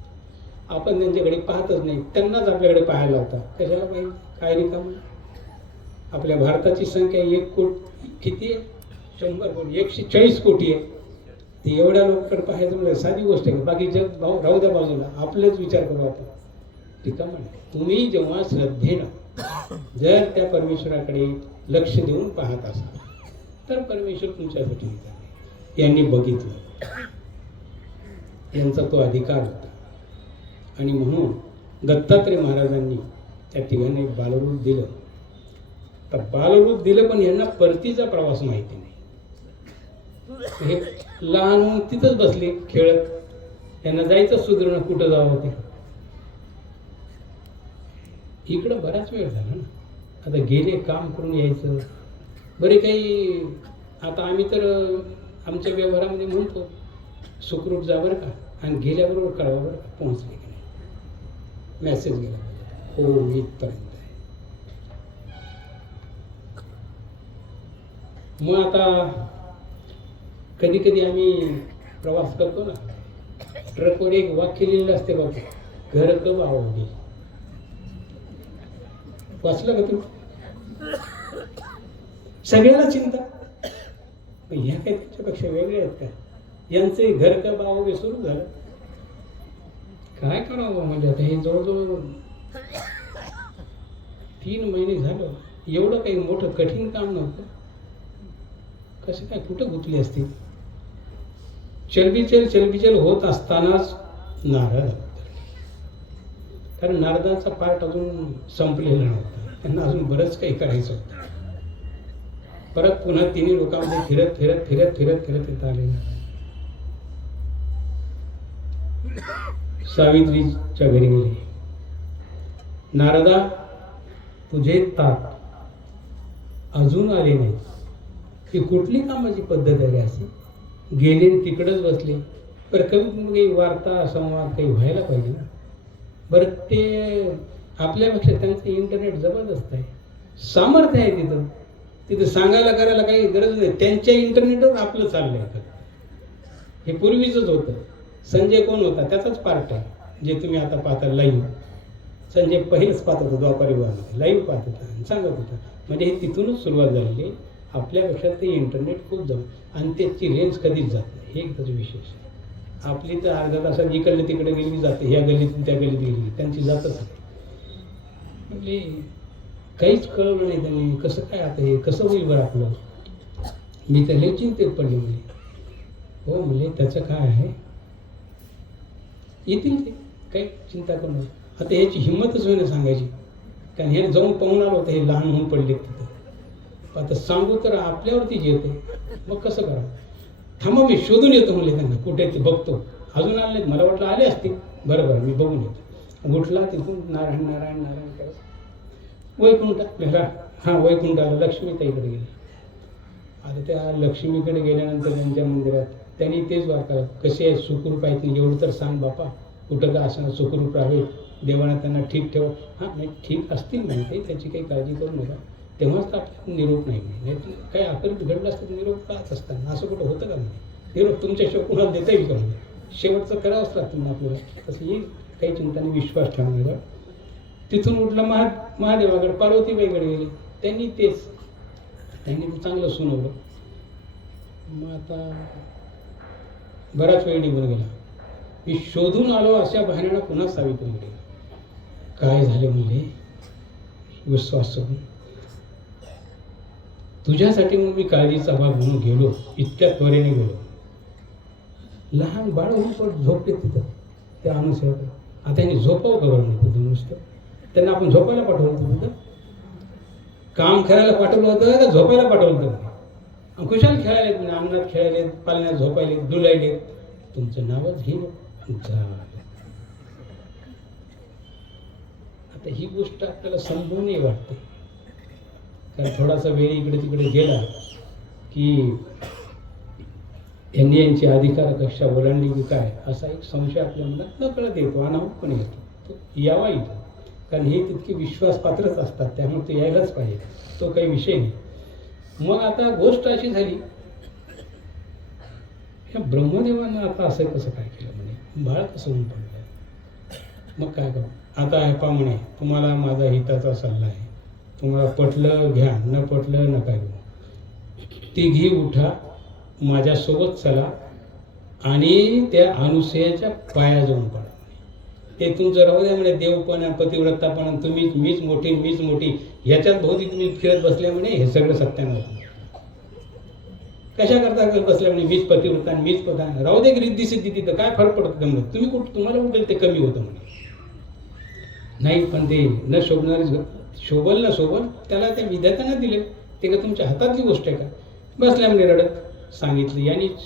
आपण त्यांच्याकडे पाहतच नाही, त्यांनाच आपल्याकडे पाहायला होता. कशाला पाहिजे? काय रिकाम? आपल्या भारताची संख्या 1 कोटी किती आहे? 100 कोटी, 140 कोटी आहे. ते एवढ्या लोकांकडे पाहायचं म्हणजे साधी गोष्ट आहे. बाकी जग राहू द्या बाजूला, आपलेच विचार करू आपण. रिकाम नाही. तुम्ही जेव्हा श्रद्धेनं जर त्या परमेश्वराकडे लक्ष देऊन पाहत असाल तर परमेश्वर तुमच्यासाठी आहे. यांनी बघितलं, यांचा तो अधिकार होता आणि म्हणून दत्तात्रय महाराजांनी त्या तिघांना एक बालरूप दिलं. तर बालरूप दिलं, पण यांना परतीचा प्रवास माहिती नाही. हे लहान म्हणून तिथंच बसले खेळत, त्यांना जायचं सुधारणं कुठं जावं ते. इकडं बराच वेळ झाला ना, आता गेले काम करून यायचं. बरे काही आता आम्ही तर आमच्या व्यवहारामध्ये म्हणतो सुखरूप जा बरं का, आणि गेल्याबरोबर कळवा बरं का पोहोचले की नाही. मेसेज गेला, हो इथपर्यंत आहे. मग आता कधी कधी आम्ही प्रवास करतो ना, ट्रकवर एक वाक्य लिहिलेलं असते बाबा, घर कब आओगे. वाचलं का तुम्ही? सगळ्याला चिंता, पण ह्या काही त्याच्यापेक्षा वेगळे आहेत का? यांचे घर कब आओगे सुरू झालं. काय करावं म्हणजे आता हे जवळजवळ 3 महिने झालं. एवढं काही मोठं कठीण काम नव्हतं. कसं काय कुठं गुंतली असती? चलबिचल होत असतानाच नारद, कारण नारदांचा पार्ट अजून संपलेला नव्हता, त्यांना अजून बरंच काही करायचं होतं. परत पुन्हा तिन्ही लोकांमध्ये फिरत येत आले. सावित्रीच्या घरी गेले. नारदा, तुझे तात अजून आले नाही. ही कुठली कामाची पद्धत आहे अशी? गेले तिकडच बसले. बरं कमीत काही वार्ता संवाद काही व्हायला पाहिजे ना. बरं ते आपल्यापेक्षा त्यांचं इंटरनेट जबरदस्त आहे, सामर्थ्य आहे तिथं सांगायला करायला काही गरज नाही. त्यांच्या इंटरनेटवर आपलं चाललंय. हे पूर्वीच होतं. संजय कोण होता? त्याचाच पार्ट आहे जे तुम्ही आता पाहता लाईव्ह. संजय पहिलेच पाहत होता द्वापारी युगामध्ये, लाईव्ह पाहत होता आणि सांगत होता. म्हणजे हे तिथूनच सुरुवात झालेली. आपल्यापेक्षा ते इंटरनेट खूप जवळ आणि त्याची रेंज कधीच जात नाही, हे एक त्याचं विशेष आहे. आपली तर अर्ध्या तासात इकडे तिकडे गेली जाते, ह्या गल्लीतून त्या गल्लीत गेली, त्यांची जातच नाही. म्हणजे काहीच कळवलं नाही त्यांनी, कसं काय आता हे कसं होईल बरं आपलं. मी तर लय चिंतेत पडले. म्हणजे हो म्हणजे त्याचं काय आहे, येतील ते, काही चिंता करू नका. आता ह्याची हिंमतच होईना सांगायची, कारण हे जाऊन पाहून आलो होतं, हे लहान होऊन पडले तिथं. आता सांगू तर आपल्यावरतीच येते, मग कसं करा. थांबा मी शोधून येतो म्हणले त्यांना, कुठे ते बघतो. अजून आले नाहीत, मला वाटलं आले असतील. बरं मी बघून येतो. उठला तिथून नारायण नारायण नारायण करत वैकुंठ, हां वैकुंठाला लक्ष्मीताईकडे गेले. आता त्या लक्ष्मीकडे गेल्यानंतर त्यांच्या मंदिरात त्यांनी तेच वाटलं, कसे आहेत, सुखरूप आहेत नाही, एवढं तर सांग बापा, कुठं का असं सुखरूप राहावे, देवाना त्यांना ठीक ठेव. हां नाही ठीक असतील म्हणते, त्याची काही काळजी करू नका. तेव्हाच तर आपल्याला निरोप नाही म्हणजे काही आकर्षित घडलं असतं तर निरोप पाहत असताना असं कुठं होतं का म्हणजे. निरोप तुमच्याशिवाय कुणाला देता येईल का म्हणजे, शेवटचं करावंच लागतं ना आपल्याला. तसं येईल, काही चिंता नाही, विश्वास ठेवण्याचा. तिथून उठलं महादेवाकडे, पार्वतीबाईकडे गेले. त्यांनी ते चांगलं सुनावलं. मग आता बराच वेळ निघून गेला. मी शोधून आलो अशा बहाण्यानं पुन्हा सावित्रीकडे. काय झाले म्हणजे, विश्वास सोडून तुझ्यासाठी म्हणून मी काळजीचा भाग म्हणून गेलो, इतक्या त्वरेने गेलो. लहान बाळ होऊन पण झोपले तिथं त्या अनुसयाकडे. आता त्यांनी झोपावं का बरं नाही तिथं नुसतं, त्यांना आपण झोपायला पाठवलं होतं तिथं, काम करायला पाठवलं होतं का झोपायला पाठवलं होतं. खुशाल खेळायलेत, अंगणात खेळायलेत, पालण्यात झोपायलेत, डुलायलेत, तुमचं नावच घेऊन झालं. आता ही गोष्ट आपल्याला समजूनही वाटते, कारण थोडासा वेळ इकडे तिकडे गेला की यांची अधिकार कक्षा ओलांडली की काय, असा एक संशय आपल्या मनात नकळत येतो, अनाहूतपणे येतो. तो यावा येतो, कारण हे तितके विश्वासपात्रच असतात, त्यामुळे ते यायलाच पाहिजे, तो काही विषय नाही. मग आता गोष्ट अशी झाली, ह्या ब्रह्मदेवानं आता असं कसं काय केलं म्हणे, बाळ कसं होऊन पडलं. मग काय करू आता, हे पा म्हणे, तुम्हाला माझा हिताचा सल्ला आहे, तुम्हाला पटलं घ्या, न पटलं नका घेऊ. तिघी उठा, माझ्यासोबत चला आणि त्या अनुसयाच्या पाया जाऊन पडा. ते तुमचं राहू द्या म्हणे, देवपणा पतिव्रतापणा, मीच मोठी ह्याच्यात भोवती तुम्ही फिरत बसल्या म्हणे, हे सगळं सत्यानाश. कशा करता बसल्या म्हणे, मीच पतिव्रता मीच प्रधान, राहू दे रिद्धी सिद्धी, तिथं काय फरक पडतं म्हणून, तुम्हाला कुठे ते कमी होतं म्हणे. नाही पण ते न शोभणारी शोभल ना शोभल, त्याला त्या विधात्यानं दिले, ते का तुमच्या हातातली गोष्ट आहे का. बसल्या म्हणे रडत. सांगितलं यांनीच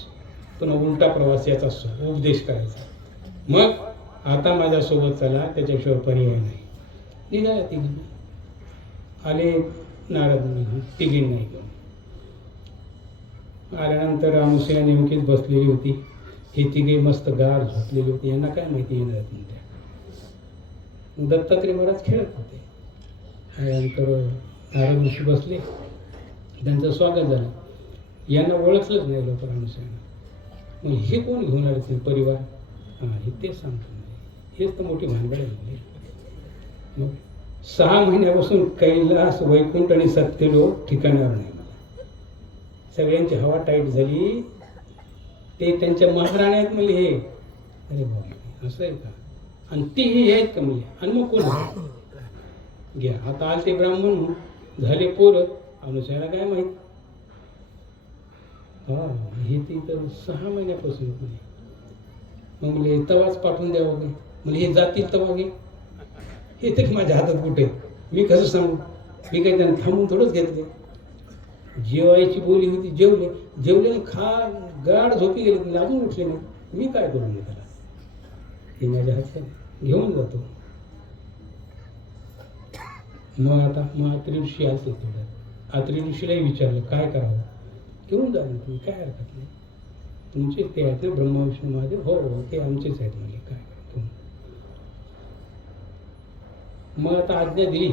पुन्हा उलटा प्रवास याचा उपदेश करायचा. मग आता माझ्यासोबत चला, त्याच्याशिवाय पर्याय नाही. निघाला तिघी, आले नारद निघून, तिघी नाही घेऊन आल्यानंतर अनुसया नेमकीच बसलेली होती, हे तिघे मस्त गार झोपलेली होती, यांना काय माहिती येणार म्हणत्या. दत्तात्रय बराच खेळत होते. त्यानंतर नारद ऋषी बसले, त्यांचं स्वागत झालं. यांना ओळखलंच नाही लवकर अनुसयानं. मग हे कोण घेऊन आले ते परिवार, हां हे तेच सांगतो, हेच तर मोठी भानगड आहे. मग 6 महिन्यापासून कैलास वैकुंठ आणि सत्यलोक ठिकाणावर नाही. सगळ्यांची हवा टाईट झाली, ते त्यांच्या महाराण्यात म्हणजे हे, अरे बाबा असं आहे का, आणि ते हे आहेत का म्हणजे, आणि मग कोण घ्या. आता आले ते ब्राह्मण झाले पोरं, अनुसयाला काय माहीत. हा हे ती तर 6 महिन्यापासून म्हणे. मग म्हणजे तवाच पाठवून द्यावं गे, म्हणजे हे जातील तवा गे, हे तर माझ्या हातात कुठे, मी कसं सांगू. मी काही त्यांना थांबून थोडंच घेतले. जेवायची बोली होती, जेवले गाढ झोपी गेले, तुम्ही अजून उठले नाही, मी काय करू मी त्याला, हे माझ्या हातात घेऊन जातो. मग आता अत्री ऋषी आलते तेवढ्यात. अत्री ऋषीलाही विचारलं काय करावं. घेऊन जा ना तुम्ही, काय हरकत नाही, तुमचे ते आहेत ना ब्रह्मा विष्णू महादेव. हो ते आमचेच आहेत म्हणजे, काय करतो. मग आता आज्ञा दिली,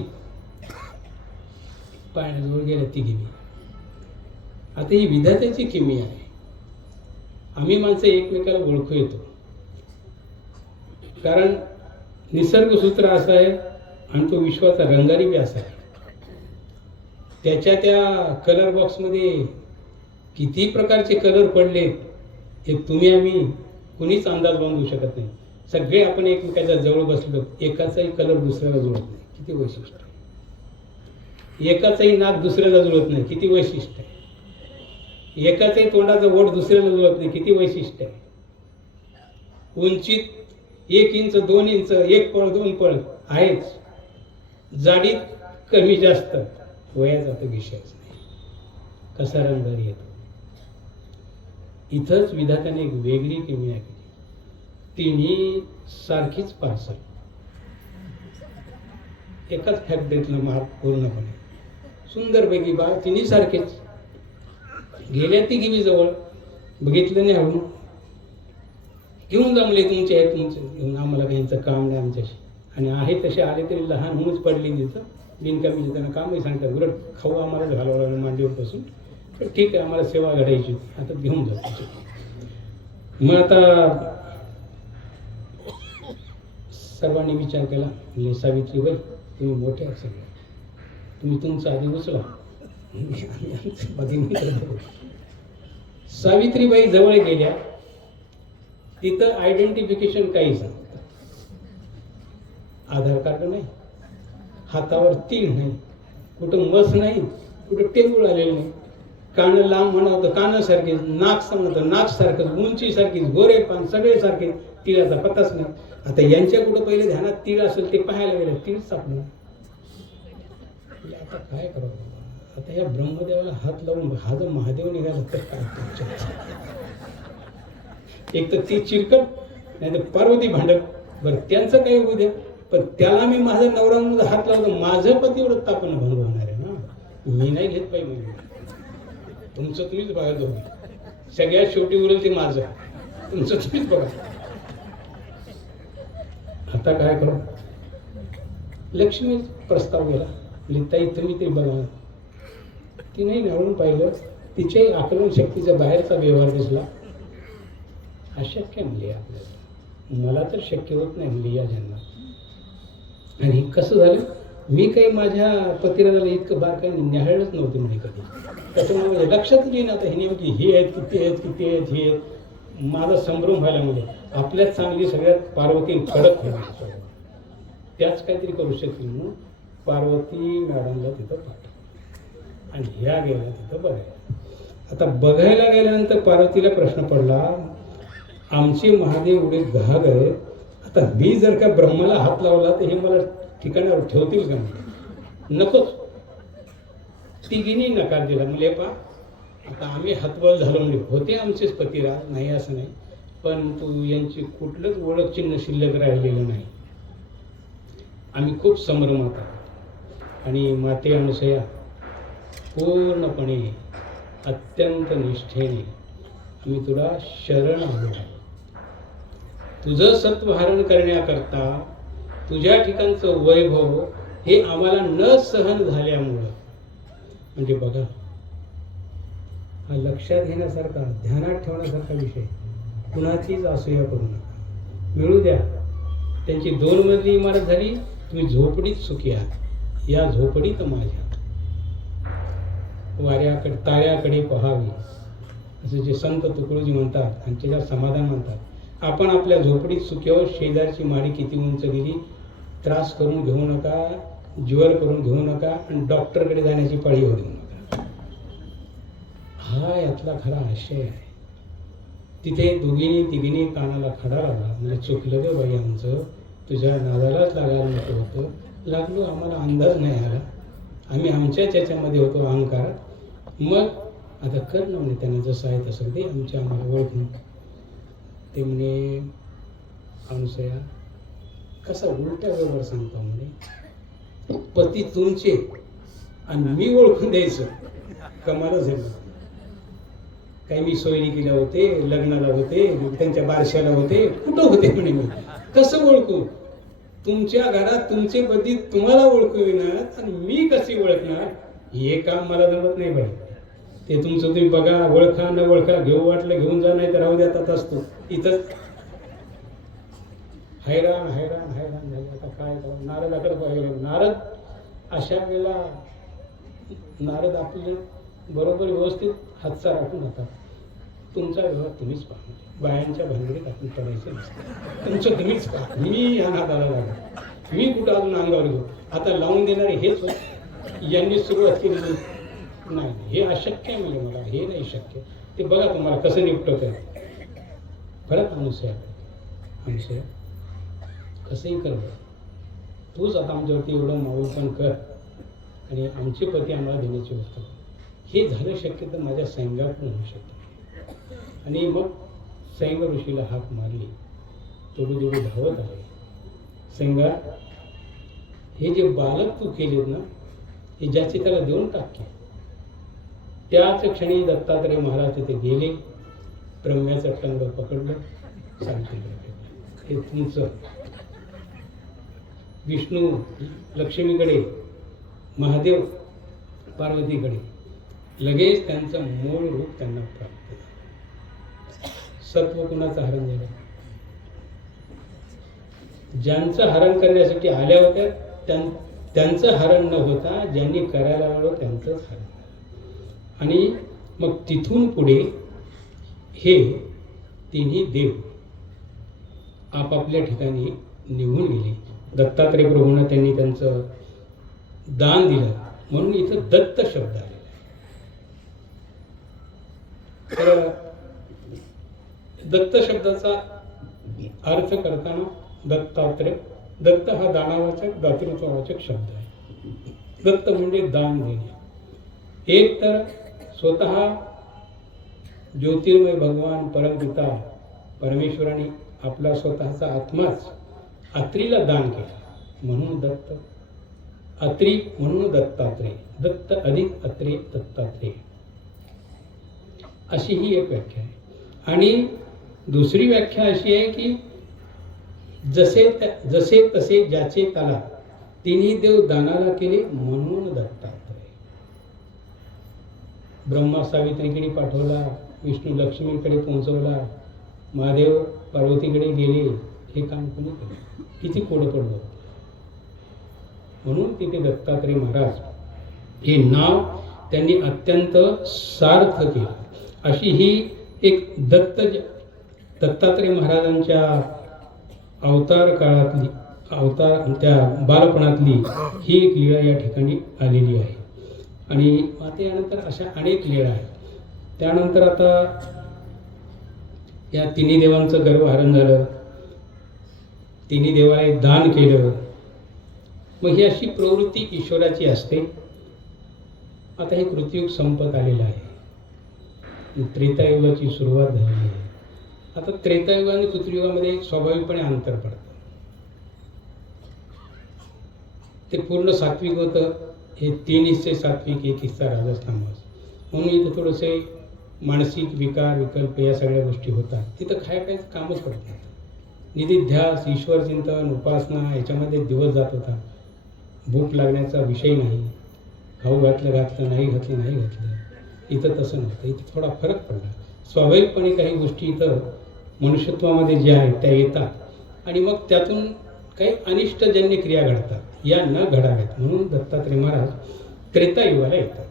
पाण्याजवळ गेल्या तिघी. आता ही विधात्याची किमी आहे. आम्ही माणसं एकमेकाला ओळखू येतो, कारण निसर्गसूत्र असं आहे आणि तो विश्वाचा रंगारी बी असा आहे. त्याच्या त्या कलर बॉक्समध्ये किती प्रकारचे कलर पडले हे तुम्ही आम्ही कुणीच अंदाज बांधू शकत नाही. सगळे आपण एकमेकाच्या जवळ बसलो, एकाचाही कलर दुसऱ्याला जुळत नाही, किती वैशिष्ट्य आहे. एकाचाही नाक दुसऱ्याला जुळत नाही, किती वैशिष्ट्य आहे. एकाचाही तोंडाचं ओठ दुसऱ्याला जुळत नाही, किती वैशिष्ट्य आहे. उंचीत 1 इंच 2 इंच 1 पळ 2 पळ आहेच, जाडीत कमी जास्त, वयाचा तर विषयच नाही. कसा रंग येतो. इथंच विधात्याने एक वेगळी किमया केली. तिन्ही सारखीच पार्सल, एकाच फॅक्टरीतलं माल पूर्णपणे सुंदरपैकी बाळ, तिन्ही सारखेच. गेल्या ती गिवी जवळ, बघितलं नाही हळून, घेऊन जमले तुमचे आहे तुमचे घेऊन, आम्हाला काहींचं काम नाही आमच्याशी. आणि आहे तसे आले तरी लहान होऊनच पडली तिथं, बिनकामी त्यांना कामही सांगतात. उलट खाऊ आम्हाला घालावं लागलं मांडीवरपासून, तर ठीक आहे आम्हाला सेवा घडायची होती, आता घेऊन जातो. मग आता सर्वांनी विचार केला, म्हणजे सावित्रीबाई तुम्ही मोठे आहात सगळे, तुम्ही तुमचा आधी उचला, सावित्रीबाई जवळ गेल्या. तिथं आयडेंटिफिकेशन काही सांगतात, आधार कार्ड नाही, हातावर तीळ नाही, कुठं मस नाही, कुठं टेबल आलेलं नाही, कान लांब म्हणावं तर कानासारखेच, नाक सांगतं नाक सारखंच, उंची सारखीच, गोरे पान सगळे सारखे, तिळाचा पत्ताच नाही. आता यांच्या कुठं पहिले ध्यानात तीळ असेल ते पाहायला गेलं, तीळ सापडलं. आता काय करावं, आता या ब्रह्मदेवाला हात लावून हा जर महादेव निघाला तर काय. एक तर ती चिरकट, नाही तर पार्वती भांडक. बरं त्यांचं काही होऊ द्या, पण त्याला मी माझा नवरा हात लावतो, माझं पतिव्रत तापन भंग होणार आहे ना, मी नाही घेत पाहिजे. तुमचं तुम्हीच बघा, दोघे सगळ्यात शेवटी उरेल ते माझं, तुमचं तुम्हीच बघा. आता काय करू. लक्ष्मी प्रस्ताव गेला, ताई तुम्ही ते बघा. तिने निवडून पाहिलं, तिच्याही आकलन शक्तीच्या बाहेरचा व्यवहार दिसला. अशक्य म्हणले आपल्याला, मला तर शक्य होत नाही म्हणले या जन्मात. आणि कसं झालं, मी काही माझ्या पतिराजाला इतकं बारकाईने न्याहाळलंच नव्हते म्हणे कधी. त्याच्यामुळे म्हणजे लक्षातच येईन आता हे नेमकी हे आहेत किती आहेत किती आहेत हे आहेत. माझा संभ्रम व्हायला म्हणजे आपल्यात चांगली सगळ्यात पार्वती कडक व्हायची, त्याच काहीतरी करू शकतील म्हणून पार्वती मॅडमला तिथं पाठवलं आणि ह्या गेल्या तिथं बघायला. आता बघायला गेल्यानंतर पार्वतीला प्रश्न पडला, आमचे महादेव एवढे घाग आहेत, आता मी जर का ब्रह्माला हात लावला तर हे मला ठिकाणावर ठेवतील का. नकोच. तिघींनी नकार दिला. म्हणजे पा आता आम्ही हतबल झालो, म्हणजे होते आमचेच पतिराज, नाही असं नाही, पण तू यांची कुठलंच ओळख चिन्ह शिल्लक राहिलेलं नाही. आम्ही खूप संभ्रमात आहोत. आणि माते अनुसया पूर्णपणे अत्यंत निष्ठेने आम्ही तुला शरण आलो. तुझं सत्वहरण करण्याकरता तुझ्या ठिकाणचं वैभव हे आम्हाला न सहन झाल्यामुळं. म्हणजे बघा, हा लक्षात घेण्यासारखा, ध्यानात ठेवण्यासारखा विषय. कुणाचीच असूया करू नका, मिळू द्या. त्यांची 2 मजली इमारत झाली, तुम्ही झोपडीत सुखी आहात. या झोपडीत माझ्या वाऱ्याकडे ताऱ्याकडे पहावी, असं जे संत तुकडोजी म्हणतात आणि त्याच्यात समाधान म्हणतात. आपण आपल्या झोपडीत सुखी आहोत. शेजारची माडी किती उंच गेली, त्रास करून घेऊ नका, ज्वर करून घेऊ नका आणि डॉक्टरकडे जाण्याची पाळी होऊ देऊ नका. हा यातला खरा आशय आहे. तिथे दोघींनी तिघींनी कानाला खडा लागला. म्हणजे चुकलं गे बाई आमचं, तुझ्या नादालाच लागायला नको होतं. लागलो, आम्हाला अंदाज नाही आला, आम्ही आमच्याच याच्यामध्ये होतो अहंकारात. मग आता कर ना म्हणे, त्यांना जसं आहे तसं ते आमच्या आम्हाला ओळखून. ते म्हणे अनुसया कसा उलटा व्यवहार सांगतो म्हणे, पती तुमचे आणि मी ओळखून द्यायचं, कमालच आहे. काही मी सोयरी केल्या होते, लग्नाला होते, त्यांच्या बारशाला होते, कुठं होते म्हणे मी, कसं ओळखू. तुमच्या घरात तुमचे पती तुम्हाला ओळखू येणार आणि मी कशी ओळखणार, हे काम मला जमत नाही बाई. ते तुमचं तुम्ही बघा, ओळखा न ओळखा, घेऊ वाटलं घेऊन जा, नाही तर राहू द्या असतो इथंच. हैराण हैराण हैराण झाले. आता काय करू. नारदाकडे पाहिलं. नारद अशा वेळेला नारद आपले बरोबर व्यवस्थित हातचा राखून होता. तुमचा व्यवहार तुम्हीच पहा. बायांच्या भानगडीत आपण पडायचं नसतं. तुमचं तुम्हीच पहा. मी या नादाला लागलो. मी कुठं अजून अंगावर घेऊ. आता लावून देणारे हेच होते. यांनी सुरुवात केली नाही. हे अशक्य आहे म्हणजे मला हे नाही शक्य. ते बघा तुम्हाला कसं निपटत आहे. परत अनुसया कसंही कर बरं. तूच आता आमच्यावरती एवढं माऊलपण कर आणि आमचे पती आम्हाला देण्याची गोष्ट. हे झालं शक्य तर माझ्या सैंगाकडून होऊ शकतं. आणि मग सैंग ऋषीला हाक मारली. तोडू धावत आले. सैंगा, हे जे बालक तू केलेत ना, हे ज्याचे त्याला देऊन टाके. त्याच क्षणी दत्तात्रय महाराज तिथे गेले. ब्रह्म्याचं टंग पकडलं. सांगितलं हे तुमचं. विष्णू लक्ष्मीकडे, महादेव पार्वतीकडे. लगेच त्यांचं मूळ रूप त्यांना प्राप्त झालं. सत्व कुणाचं हरण झालं? ज्यांचं हरण करण्यासाठी आल्या होत्या त्यांचं हरण न होता ज्यांनी करायला लावलं त्यांचंच हरण झालं. आणि मग तिथून पुढे हे तिन्ही देव आपापल्या ठिकाणी निघून गेले. दत्तात्रय प्रभूंना त्यांनी त्यांचं दान दिलं म्हणून इथं दत्त शब्द आलेला आहे. तर दत्त शब्दाचा अर्थ करताना दत्तात्रय, दत्त हा दानावाचक दातृत्ववाचक शब्द आहे. दत्त म्हणजे दान देणे. एक तर स्वतः ज्योतिर्मय भगवान परमपिता परमेश्वराने आपला स्वतःचा आत्माच अत्रीला दान केला म्हणून दत्त. अत्री म्हणून दत्तात्रय. दत्त अधिक अत्रे दत्तात्रय, अशी ही एक व्याख्या आहे. आणि दुसरी व्याख्या अशी आहे की जसे तसे ज्याचे त्याला तिन्ही देव दानाला केले म्हणून दत्तात्रय. ब्रह्मा सावित्रीकडे पाठवला, विष्णू लक्ष्मीकडे पोहोचवला, महादेव पार्वतीकडे गेले. हे काम कोणी केलं? किती कोडं पडलं. म्हणून तिथे दत्तात्रय महाराज हे नाव त्यांनी अत्यंत सार्थ केलं. अशी ही एक दत्तात्रय महाराजांच्या अवतार काळातली, अवतार त्या बालपणातली ही एक लीळा या ठिकाणी आलेली आहे. आणि आता यानंतर अशा अनेक लीळा आहेत. त्यानंतर आता या तिन्ही देवांचं गर्भहरण झालं. तिन्ही देवाला दान केलं. मग ही अशी प्रवृत्ती ईश्वराची असते. आता हे कृतयुग संपत आलेलं आहे. त्रेतायुगाची सुरुवात झालेली आहे. आता त्रेतायुग आणि कृतयुगामध्ये स्वाभाविकपणे अंतर पडतं. ते पूर्ण सात्विक होतं. हे 3 हिस्से सात्विक, 1 हिस्सा राजस तामस. म्हणून इथं थोडेसे मानसिक विकार विकल्प या सगळ्या गोष्टी होतात. तिथं काय कामच पडत नाही. निधिध्यास, ईश्वर चिंतन, उपासना याच्यामध्ये दिवस जात होता. भूक लागण्याचा विषय नाही. खाऊ घातलं नाही घातलं. इथं तसं नव्हतं. इथं थोडा फरक पडला. स्वाभाविकपणे काही गोष्टी इथं मनुष्यत्वामध्ये ज्या आहेत त्या येतात आणि मग त्यातून काही अनिष्टजन्य क्रिया घडतात. या न घडाव्यात म्हणून दत्तात्रय महाराज त्रेतायुगाला येतात.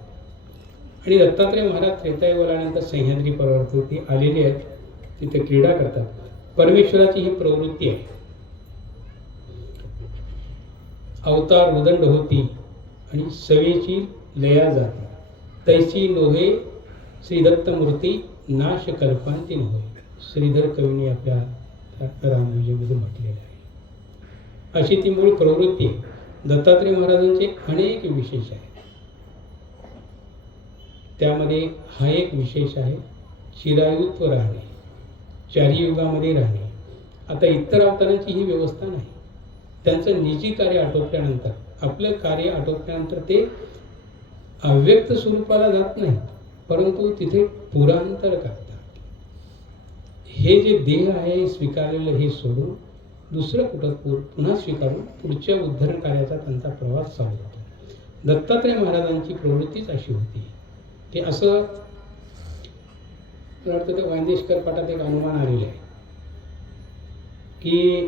आणि दत्तात्रय महाराज त्रेतायुगाला आल्यानंतर सह्याद्री पर्वतावरती आलेले आहेत. तिथे क्रीडा करतात. परमेश्वराची ही प्रवृत्ती आहे. अवतार उदंड होती आणि सवेची लया जाती, तैसी नोहे श्री दत्तमूर्ती नाश कल्पांती नव्हे. श्रीधर कवीने आपल्या रामविजयमध्ये म्हटलेलं आहे. अशी ती मूळ प्रवृत्ती आहे. दत्तात्रय महाराजांचे अनेक विशेष आहेत. त्यामध्ये हा एक विशेष आहे, चिरायुत्व राहणे, 4 युगामध्ये राहणे. आता इतर अवतारांची ही व्यवस्था नाही. त्यांचं निजी कार्य आटोपल्यानंतर, आपलं कार्य आटोपल्यानंतर ते अव्यक्त स्वरूपाला जात नाही, परंतु तिथे पुरांतर करतात. हे जे देह आहे स्वीकारलेलं हे सोडून दुसरं कुठं पुन्हा स्वीकारून पुढच्या उद्धरण कार्याचा त्यांचा प्रवास चालू होतो. दत्तात्रय महाराजांची प्रवृत्तीच अशी होती की असं वाटतं. ते वांदेशकर पाठात एक अनुमान आलेलं आहे की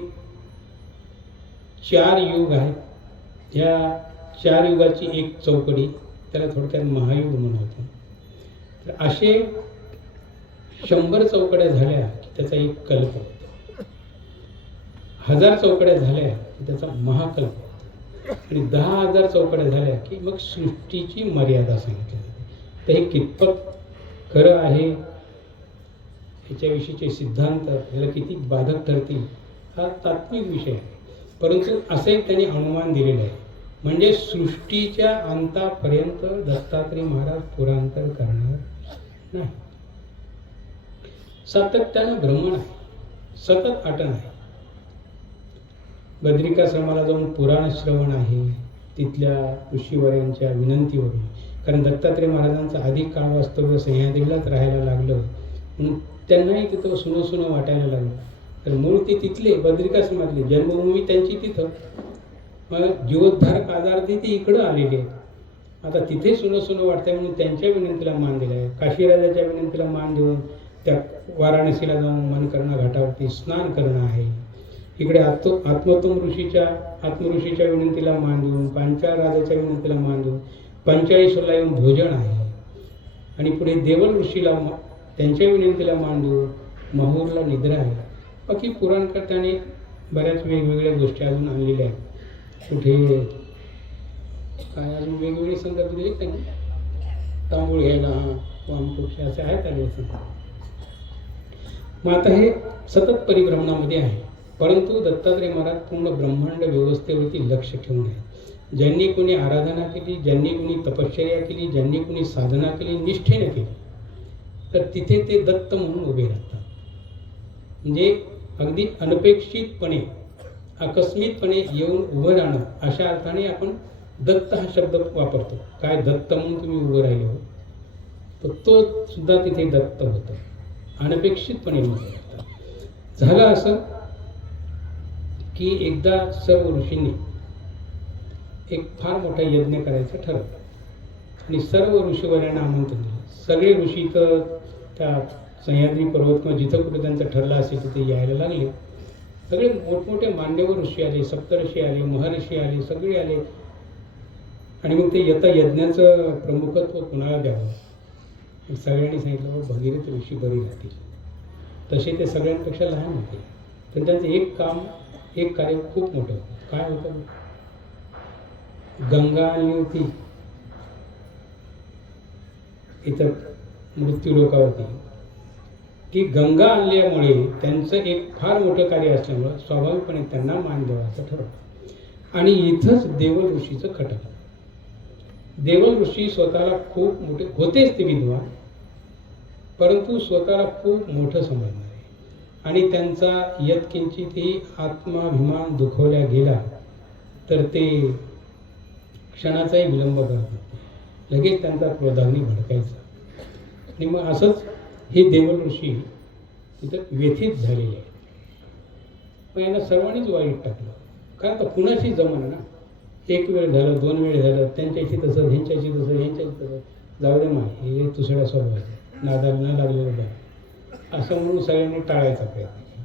4 युग आहेत. ह्या 4 युगाची एक चौकडी, त्याला थोडक्यात महायुग म्हणतो. तर असे 100 चौकड्या झाल्या की त्याचा एक कल्प होतो, 1000 चौकड्या झाल्या की त्याचा महाकल्प होतो, आणि 10,000 चौकड्या झाल्या की मग सृष्टीची मर्यादा सांगितली जाते. तर हे कितपत खरं आहे, याच्याविषयीचे सिद्धांत याला किती बाधक ठरतील हा तात्विक विषय आहे. परंतु असे त्यांनी अनुमान दिलेले आहे, म्हणजे सृष्टीच्या अंतापर्यंत दत्तात्रय महाराज पुरांतर करणार नाही. सातत्यानं भ्रमण आहे, सतत आटन आहे. बद्रिकाश्रमाला जाऊन पुराण श्रवण आहे, तिथल्या ऋषीवर्यांच्या विनंतीवरून. कारण दत्तात्रय महाराजांचं अधिक काळ वास्तव्य सह्याद्रीलाच राहायला लागलं, म्हणून त्यांनाही तिथं सुनं वाटायला लागलं. तर मूळ ते तिथले बद्रिकाश्रमातले, जन्मभूमी त्यांची तिथं, मग जीवोद्धारक आजारती ते इकडं आलेले आहेत. आता तिथे सुनं वाटतंय म्हणून त्यांच्या विनंतीला मान दिला आहे. काशीराजाच्या विनंतीला मान देऊन त्या वाराणसीला जाऊन मनकर्णा घाटावरती स्नान करणं आहे. इकडे आत्मऋषीच्या विनंतीला मान देऊन, पांचाळ राजाच्या विनंतीला मान देऊन पंचाळीसला येऊन भोजन आहे. आणि पुढे देवल ऋषीला त्यांच्या विनंतीला मान देऊन माहूरला निद्रा आहे. बाकी पुराणकर्त्याने बऱ्याच वेगवेगळ्या गोष्टी अजून आणलेल्या आहेत. कुठे काय अजून वेगवेगळे संदर्भ दिले त्यांनी, तांबूळ घ्यायला वामकुक्ष असे आहेत आले संदर्भ. मग आता हे सतत परिभ्रमणामध्ये आहे. परंतु दत्तात्रय महाराज पूर्ण ब्रह्मांड व्यवस्थेवरती लक्ष ठेवून आहे. ज्यांनी कोणी आराधना केली, ज्यांनी कोणी तपश्चर्या केली, ज्यांनी कोणी साधना केली, निष्ठेने केली, तर तिथे ते दत्त म्हणून उभे राहतात. म्हणजे अगदी अनपेक्षितपणे, आकस्मितपणे येऊन उभं राहणं, अशा अर्थाने आपण दत्त हा शब्द वापरतो. काय दत्त म्हणून तुम्ही उभं राहिले हो, तर तो सुद्धा तिथे दत्त होतं, अनपेक्षितपणे उभे राहतात. झालं असं की एकदा सर्व ऋषींनी एक फार मोठा यज्ञ करायचं ठरवलं आणि सर्व ऋषीवर्यांना आमंत्रण दिलं. सगळे ऋषी तर त्या सह्याद्री पर्वत किंवा जिथं कुठे त्यांचं ठरलं असेल तिथे यायला लागले. सगळे मोठमोठे मान्यवर ऋषी आले, सप्तऋषी आले, महर्षी आले, सगळे आले. आणि मग ते यज्ञाचं प्रमुखत्व कुणाला द्यावं, सगळ्यांनी सांगितलं भगीरथ ऋषी बरी राहतील. तसे ते सगळ्यांपेक्षा लहान होते, पण त्यांचं एक कार्य खूप मोठं होतं. काय होतं? गंगा आणली होती इथं मृत्यू लोकावरती. ती गंगा आणल्यामुळे त्यांचं एक फार मोठं कार्य असल्यामुळं स्वाभाविकपणे त्यांना मान द्यावा असं ठरवलं. आणि इथंच देवल ऋषीचं खटकलं. देवल ऋषी स्वतःला खूप मोठे होतेच, ते विद्वान, परंतु स्वतःला खूप मोठं समजणारे. आणि त्यांचा यत्किंचितही आत्माभिमान दुखवल्या गेला तर ते क्षणाचाही विलंब करत नव्हते, लगेच त्यांचा क्रोधाग्नी भडकायचा. आणि मग असंच हे देवल ऋषी तिथं व्यथित झालेले आहेत. मग यांना सर्वांनीच वाईट टाकलं, कारण आता कुणाशी जमणं ना. एक वेळ झालं, 2 वेळ झालं, त्यांच्याशी तसं, ह्यांच्याशी तसं, ह्यांच्याशी तसं, जाऊ दे मा हे दुसऱ्या स्वभावाचं, नादाला न लागलेलं बरं, असं म्हणून सगळ्यांनी टाळायचा प्रयत्न केला.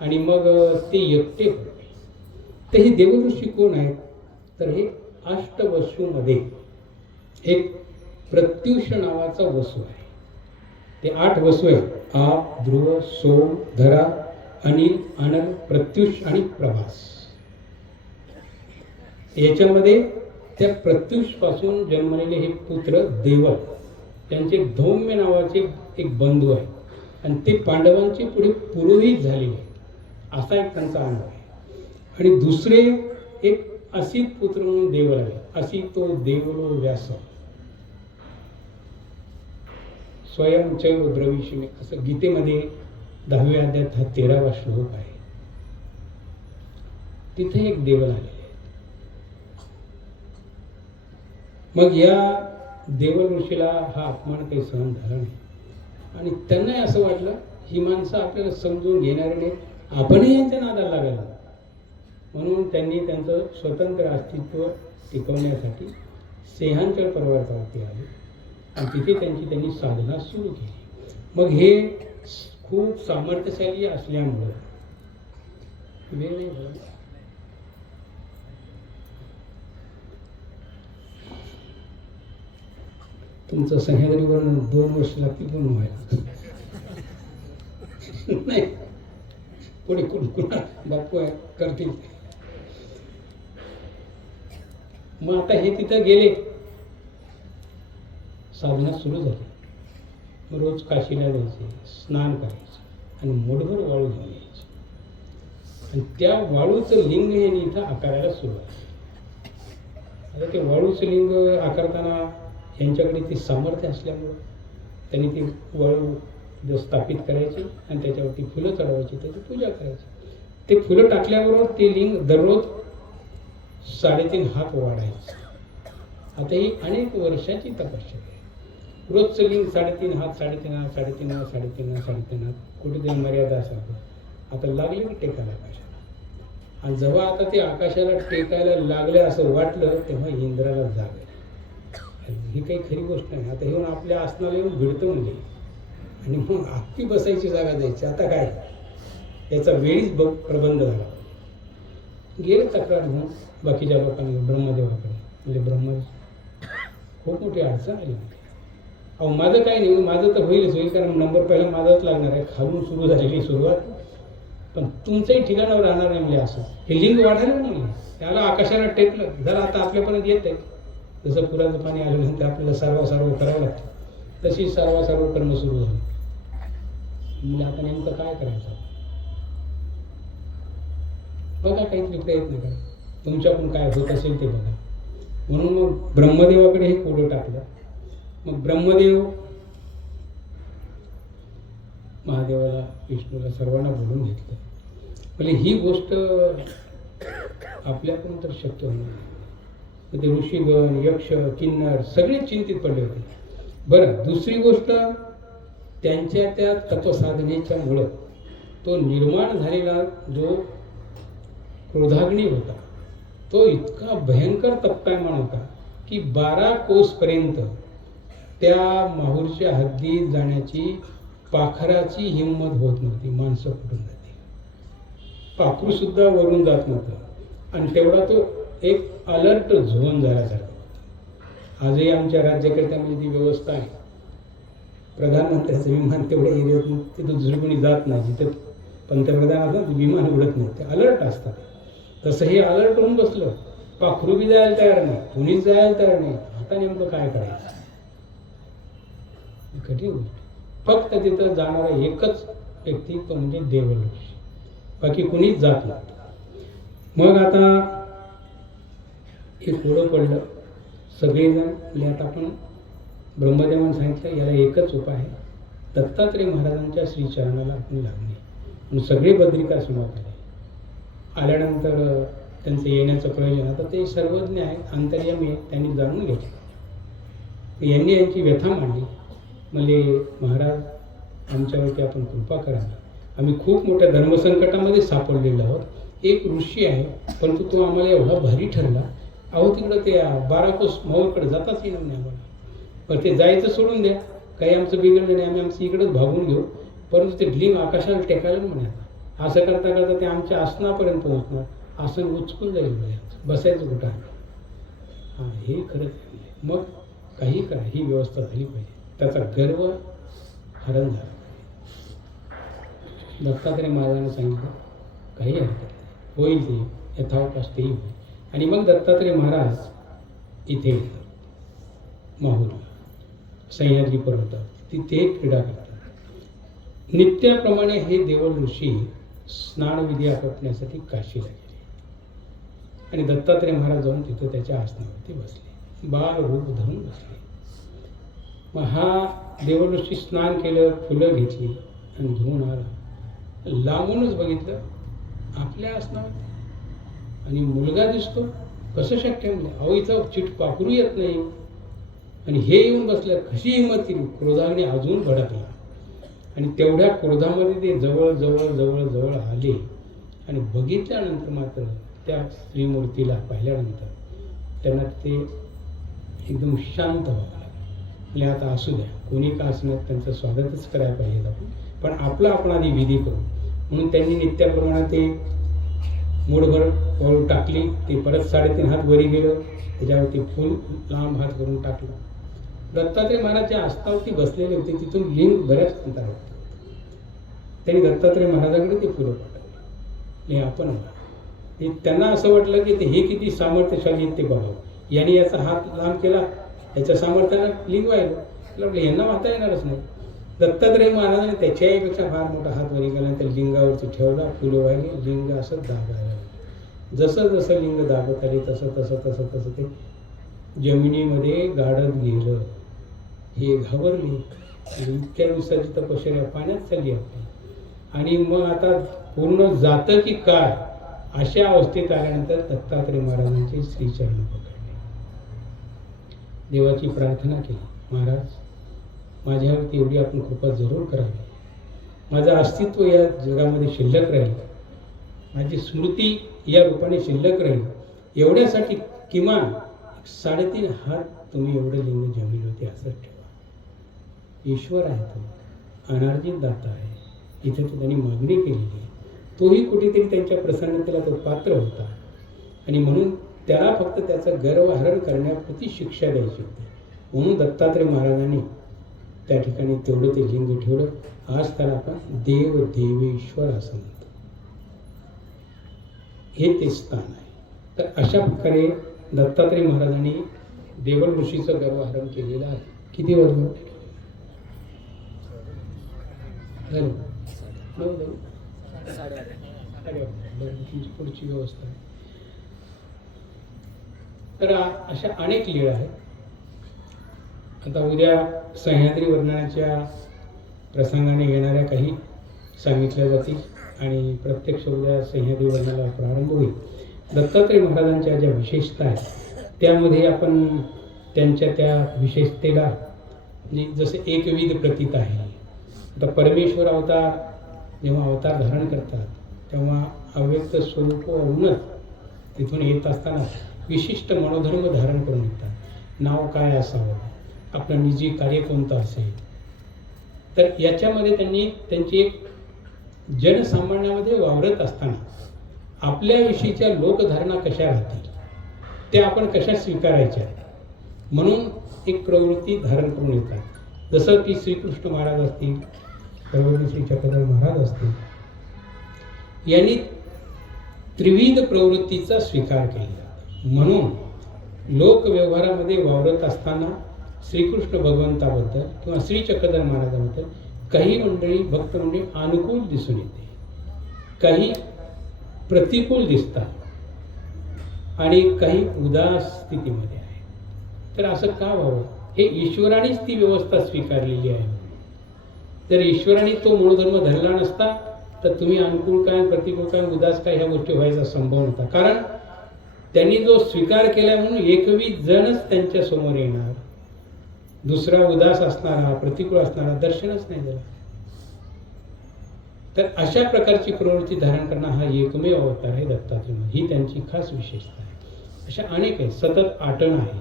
आणि मग ते एकटे होते. तर हे देवल ऋषी कोण आहेत? तर हे अष्टवसूमध्ये एक प्रत्युष नावाचा वसू आहे. ते 8 वसू आहेत: आप, ध्रुव, सोम, धरा, अनिल, अनल, प्रत्युष आणि प्रभास. याच्यामध्ये त्या प्रत्युष पासून जन्मलेले हे पुत्र देवल, त्यांचे धौम्य नावाचे एक बंधू आहे आणि ते पांडवांचे पुढे पुरोहित झालेले, असा एक त्यांचा अनुभव आहे. आणि दुसरे एक असित पुत्र म्हणून देवल आहे. असितो देवलो व्यास स्वयं चैव ब्रवीषिमे, असं गीतेमध्ये 10व्या अध्यायात हा 13वा श्लोक आहे. तिथे एक देवल आलेले. मग या देवल ऋषीला हा अपमान काही सहन झाला नाही आणि त्यांनाही असं वाटलं ही माणसं आपल्याला समजून घेणारे नाहीत, आपणही यांच्या नादाला लागायला. म्हणून त्यांनी त्यांचं स्वतंत्र अस्तित्व टिकवण्यासाठी सेहांचळ पर्वतावरती आले आणि तिथे त्यांनी साधना सुरू केली. मग हे खूप सामर्थ्यशाली असल्यामुळं वेळ नाही झाला. तुमचं सह्याद्रीवरून 2 वर्ष लागतील पूर्ण व्हायला. नाही, पुढे कुणकुणा बापू आहे करतील. मग आता हे तिथं गेले, साधना सुरू झाली. रोज काशीला जायचे, स्नान करायचे आणि मोठभर वाळू घेऊन यायचे. आणि त्या वाळूचं लिंग हे इथं आकारायला सुरुवात. आता ते वाळूचं लिंग आकारताना यांच्याकडे ती सामर्थ्य असल्यामुळं त्यांनी ती वाळू स्थापित करायची आणि त्याच्यावरती फुलं चढवायची, त्याची पूजा करायची. ते फुलं टाकल्याबरोबर ते लिंग दररोज 3.5 हात वाढायचं. आता ही अनेक वर्षाची तपस्या आहे. रोजचं लिंग 3.5 हात, 3.5 हात, 3.5 हात, 3.5 हात, 3.5 हात, कुठेतरी मर्यादा असावी. आता लागले की टेकायला आकाशाला. आणि जेव्हा आता ते आकाशाला टेकायला लागले असं वाटलं तेव्हा इंद्राला जाग आली. ही काही खरी गोष्ट नाही. आता येऊन आपल्या आसनाला येऊन भिडतं म्हणजे आणि मग आपली बसायची जागा द्यायची. आता काय याचा वेळीच प्रबंध झाला. गेले तक्रार घेऊन बाकीच्या लोकांनी ब्रह्मदेवाकडे. म्हणजे ब्रह्म खूप मोठी अडचण आली. अहो माझं काय नाही, माझं तर होईलच होईल, कारण नंबर पहिला माझाच लागणार आहे. खालून सुरू झालेली सुरुवात, पण तुमचंही ठिकाणावर राहणार नाही. म्हणजे असं हे लिंग वाढायला नाही, त्याला आकाशाला टेकलं जर आता आपल्यापर्यंत येत आहे. जसं पुराचं पाणी आल्यानंतर आपल्याला सारवा करावं लागतं, तशी सारवा करणं सुरू झालं. म्हणजे आता नेमकं काय करायचं बघा, काहीतरी प्रयत्न करा, तुमच्याकडून काय होत असेल ते बघा. म्हणून मग ब्रह्मदेवाकडे हे कोडं टाकलं. मग ब्रह्मदेव महादेवाला, विष्णूला, सर्वांना बोलून घेतलं. म्हणजे ही गोष्ट आपल्याकडून तर शक्य होणार नाही. ते ऋषीगण, यक्ष, किन्नर सगळे चिंतित पडले होते. बरं, दुसरी गोष्ट, त्यांच्या त्या तत्वसाधनेच्या मुळे तो निर्माण झालेला जो क्रोधाग्नी होता तो इतका भयंकर तप्तायमान होता की 12 कोसपर्यंत त्या माहूरच्या हद्दीत जाण्याची पाखराची हिंमत होत नव्हती. माणसं कुठून जाते, पाखरू सुद्धा वरून जात नव्हतं. आणि तेवढा तो एक अलर्ट झोन झाल्यासारखा. आजही आमच्या राज्यकर्त्यामध्ये ती व्यवस्था आहे. प्रधानमंत्र्याचं विमान तेवढ्या एरियातून तिथं दुसरी कोणी जात नाही. जिथं पंतप्रधान असतात विमान उडत नाही, ते अलर्ट असतात. तसं हे अलर्ट होऊन बसलं, पाखरू बी जायला तयार नाही, कुणीच जायला तयार नाही. आता नेमकं काय करायचं, कठीण गोष्ट. फक्त तिथं जाणारा एकच व्यक्ती तो म्हणजे देवऋषी, बाकी कुणीच जात नाही. मग आता हे कोडं पडलं. सगळेजण म्हणजे आता आपण ब्रह्मदेवाने सांगितलं याला एकच उपाय आहे, दत्तात्रय महाराजांच्या श्रीचरणाला आपण लागणे. म्हणून सगळे बद्रिकाश्रमात आले. आल्यानंतर त्यांचं येण्याचं प्रयोजन, आता ते सर्वज्ञ आहेत, अंतर्यामी आहेत, त्यांनी जाणून घेतलं. यांनी यांची व्यथा मांडली. म्हणजे महाराज आमच्यावरती आपण कृपा करा, आम्ही खूप मोठ्या धर्मसंकटामध्ये सापडलेलो आहोत. एक ऋषी आहे परंतु तो आम्हाला एवढा भारी ठरला. अहो तिकडं ते 12 कोस माहूरकडे जाताच येणार नाही आम्हाला. पण ते जायचं सोडून द्या, काही आमचं बिघडलं नाही, आम्ही आमचं इकडेच भागून घेऊ. परंतु ते लिंग आकाशाला टेकायला म्हणे. असं करता करता ते आमच्या आसनापर्यंत पोहोचणार. आसन उचकून जाईल, बसायचं कुठं. हां, हे खरंच. मग काही करा, ही व्यवस्था झाली पाहिजे. त्याचा गर्व हरण झाला. दत्तात्रय महाराजांनी सांगितलं काही हरकत नाही, होईल ते यथावकाश तेही होईल. आणि मग दत्तात्रय महाराज इथे येतात माहूरला, सह्याद्री पर्वतावर. तिथे क्रीडा करतात. नित्याप्रमाणे हे देवल ऋषी स्नानविधी आटोपण्यासाठी काशीला गेले. आणि दत्तात्रय महाराज जाऊन तिथं त्याच्या आसनावरती बसले, बाळ रूप धरून बसले. मग हा देवल ऋषी स्नान केलं, फुलं घेतली आणि घेऊन आला. लांबूनच बघितलं आपल्या आसनावरती आणि मुलगा दिसतो. कसं शक्य म्हणजे, अहो इथं पाखरू येत नाही आणि हे येऊन बसलं, कशी हिंमत केली. क्रोधाग्नी अजून भडकला आणि तेवढ्या क्रोधामध्ये ते जवळ जवळ जवळ जवळ आले. आणि बघितल्यानंतर मात्र त्या श्रीमूर्तीला पाहिल्यानंतर त्यांना ते एकदम शांत व्हावं लागलं. म्हणजे आता असू द्या, कोणी का असणार, त्यांचं स्वागतच करायला पाहिजे आपण, पण आपण आधी विधी करू. म्हणून त्यांनी नित्याप्रमाणे ते मूठभर वाळू टाकली. ते परत 3.5 हात वरी गेलं, त्याच्यावरती फुल लांब हात करून टाकलं. दत्तात्रय महाराज ज्या आसनावरती बसलेले होते तिथून लिंग बऱ्याच अंतरावर. त्यांनी दत्तात्रय महाराजांकडे ते फुलं पाठवले. हे आपण त्यांना असं वाटलं की हे किती सामर्थ्यशाली आहेत ते बघावं. यांनी याचा हात लांब केला, याच्या सामर्थ्यानं लिंग वाहिलं. म्हटलं यांना वाहता येणारच नाही. दत्तात्रय महाराजांनी त्याच्याहीपेक्षा फार मोठा हात वरी केला, त्या लिंगावरती ठेवला, फुलं वाहिली, लिंग असं दाबायला. जसं जसं लिंग दाबत आले तसं तसं तसं तसं ते जमिनीमध्ये गाडत गेलं. हे घाबरली. इतक्या दिवसाची तपश्चर्या पाण्यात चालली आपली, आणि मग आता पूर्ण जातं की काय अशा अवस्थेत आल्यानंतर दत्तात्रय महाराजांचे श्रीचरण पकडले, देवाची प्रार्थना केली, महाराज माझ्यावरती एवढी आपण कृपा जरूर करावी. माझं अस्तित्व या जगामध्ये शिल्लक राहील, माझी स्मृती या रूपाने शिल्लक राहील, एवढ्यासाठी किमान 3.5 हात तुम्ही एवढं लिंग जमिनीवरती असं ठेवा. ईश्वर आहे, तो अनार्जित दाता आहे. इथे तो त्यांनी मागणी केलेली आहे. तोही कुठेतरी त्यांच्या प्रसन्नतेला तो पात्र होता, आणि म्हणून त्याला फक्त त्याचं गर्वहरण करण्यापुरती शिक्षा द्यायची होती. म्हणून दत्तात्रय महाराजांनी त्या ठिकाणी तेवढं ते लिंग ठेवलं. आज त्याला आपण देव देवेश्वर असं म्हणतो. हे ते स्थान आहे. तर अशा प्रकारे दत्तात्रय महाराजांनी देवल ऋषीचं गर्वहरण केलेलं आहे. किती वाजलं? पुढची व्यवस्था आहे. तर अशा अनेक लीळा आहेत. आता उद्या सह्याद्री वर्णनाच्या प्रसंगाने येणाऱ्या काही सांगितल्या जातील, आणि प्रत्यक्ष उद्या सह्याद्री वर्णनाला प्रारंभ होईल. दत्तात्रय महाराजांच्या ज्या विशेषता आहेत त्यामध्ये आपण त्यांच्या त्या विशेषतेला जसे एकविध प्रतीत आहे. आता परमेश्वर अवतार जेव्हा अवतार धारण करतात तेव्हा अव्यक्त स्वरूपावरूनच तिथून येत असताना विशिष्ट मनोधर्म धारण करून येतात. नाव काय असावं, आपलं निजी कार्य कोणतं असेल, तर याच्यामध्ये त्यांनी त्यांची एक जनसामान्यामध्ये वावरत असताना आपल्याविषयीच्या लोकधारणा कशा राहतील, त्या आपण कशा स्वीकारायच्या, म्हणून एक प्रवृत्ती धारण करून येतात. जसं की श्रीकृष्ण महाराज असतील, सर्वज्ञ श्री चक्रधर महाराज असतील, यांनी त्रिविध प्रवृत्तीचा स्वीकार केला. म्हणून लोकव्यवहारामध्ये वावरत असताना श्रीकृष्ण भगवंताबद्दल किंवा श्री चक्रधर महाराजांबद्दल काही मंडळी भक्त मंडळी अनुकूल दिसून येते, काही प्रतिकूल दिसतात, आणि काही उदास स्थितीमध्ये आहे. तर असं का व्हावं? हे ईश्वरानेच ती व्यवस्था स्वीकारलेली आहे. जर ईश्वराने तो मूळधर्म धरला नसता तर तुम्ही अनुकूल काय, प्रतिकूल काय, उदास काय ह्या गोष्टी व्हायचा संभव नव्हता. कारण त्यांनी जो स्वीकार केला म्हणून एकवीस जणच त्यांच्या समोर येणार, दुसरा उदास असणारा, प्रतिकूल असणारा दर्शनच नाही दिला. तर अशा प्रकारची प्रवृत्ती धारण करणं हा एकमेव अवतार आहे दत्तात्रय. ही त्यांची खास विशेषता आहे. अशा अनेक आहे. सतत आटण आहे,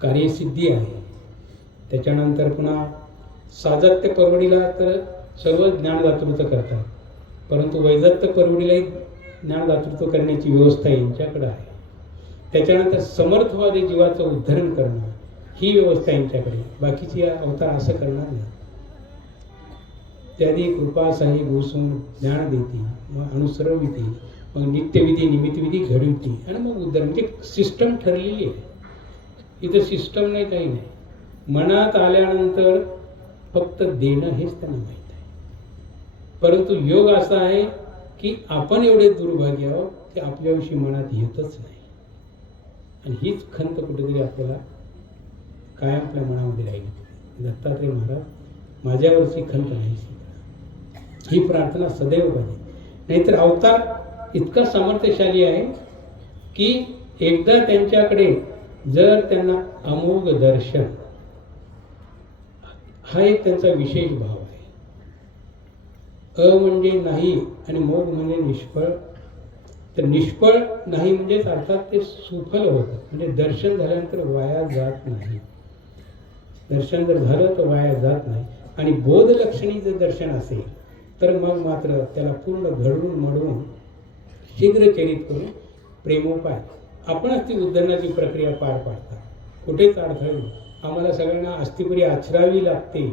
कार्यसिद्धी आहे. त्याच्यानंतर पुन्हा साजत्य परवडीला तर सर्व ज्ञानदातृत्व करतात, परंतु वैजत्य परवडीलाही ज्ञानदातृत्व करण्याची व्यवस्था यांच्याकडे आहे. त्याच्यानंतर समर्थवादी जीवाचं उद्धरण करणं ही व्यवस्था यांच्याकडे. बाकीची अवतार असं करणार नाही. त्यादी कृपा साही घोसून ज्ञान देती, मग अनुसरविती, मग नित्यविधी निमित्तविधी घडविती, आणि मग उद्धरण. म्हणजे सिस्टम ठरलेली आहे. इथं सिस्टम नाही, काही नाही. मनात आल्यानंतर फक्त देणं हेच त्यांना माहीत आहे. परंतु योग असा आहे की आपण एवढे दुर्भाग्य आहोत की आपल्याविषयी मनात येतच नाही, आणि हीच खंत कुठेतरी आपल्याला कायम आपल्या मनामध्ये राहिली. दत्तात्रय महाराज, माझ्यावरची खंत नाही, ही प्रार्थना सदैव पाहिजे. नाहीतर अवतार इतका सामर्थ्यशाली आहे की एकदा त्यांच्याकडे जर त्यांना अमोघ दर्शन, हा एक त्यांचा विशेष भाव आहे. म्हणजे नाही आणि मोघ म्हणजे निष्फळ. तर निष्फळ नाही म्हणजेच अर्थात ते सुफल होतं, म्हणजे दर्शन झाल्यानंतर वाया जात नाही. दर्शन जर झालं तर वाया जात नाही. आणि बोधलक्षणी जर दर्शन असेल तर मग मात्र त्याला पूर्ण घडवून मडवून शीघ्रचरित करून प्रेमोपाय आपणच ती उद्धरणाची प्रक्रिया पार पाडतात. कुठेच अडथळे. आम्हाला सगळ्यांना अस्थिपुरी आचरावी लागते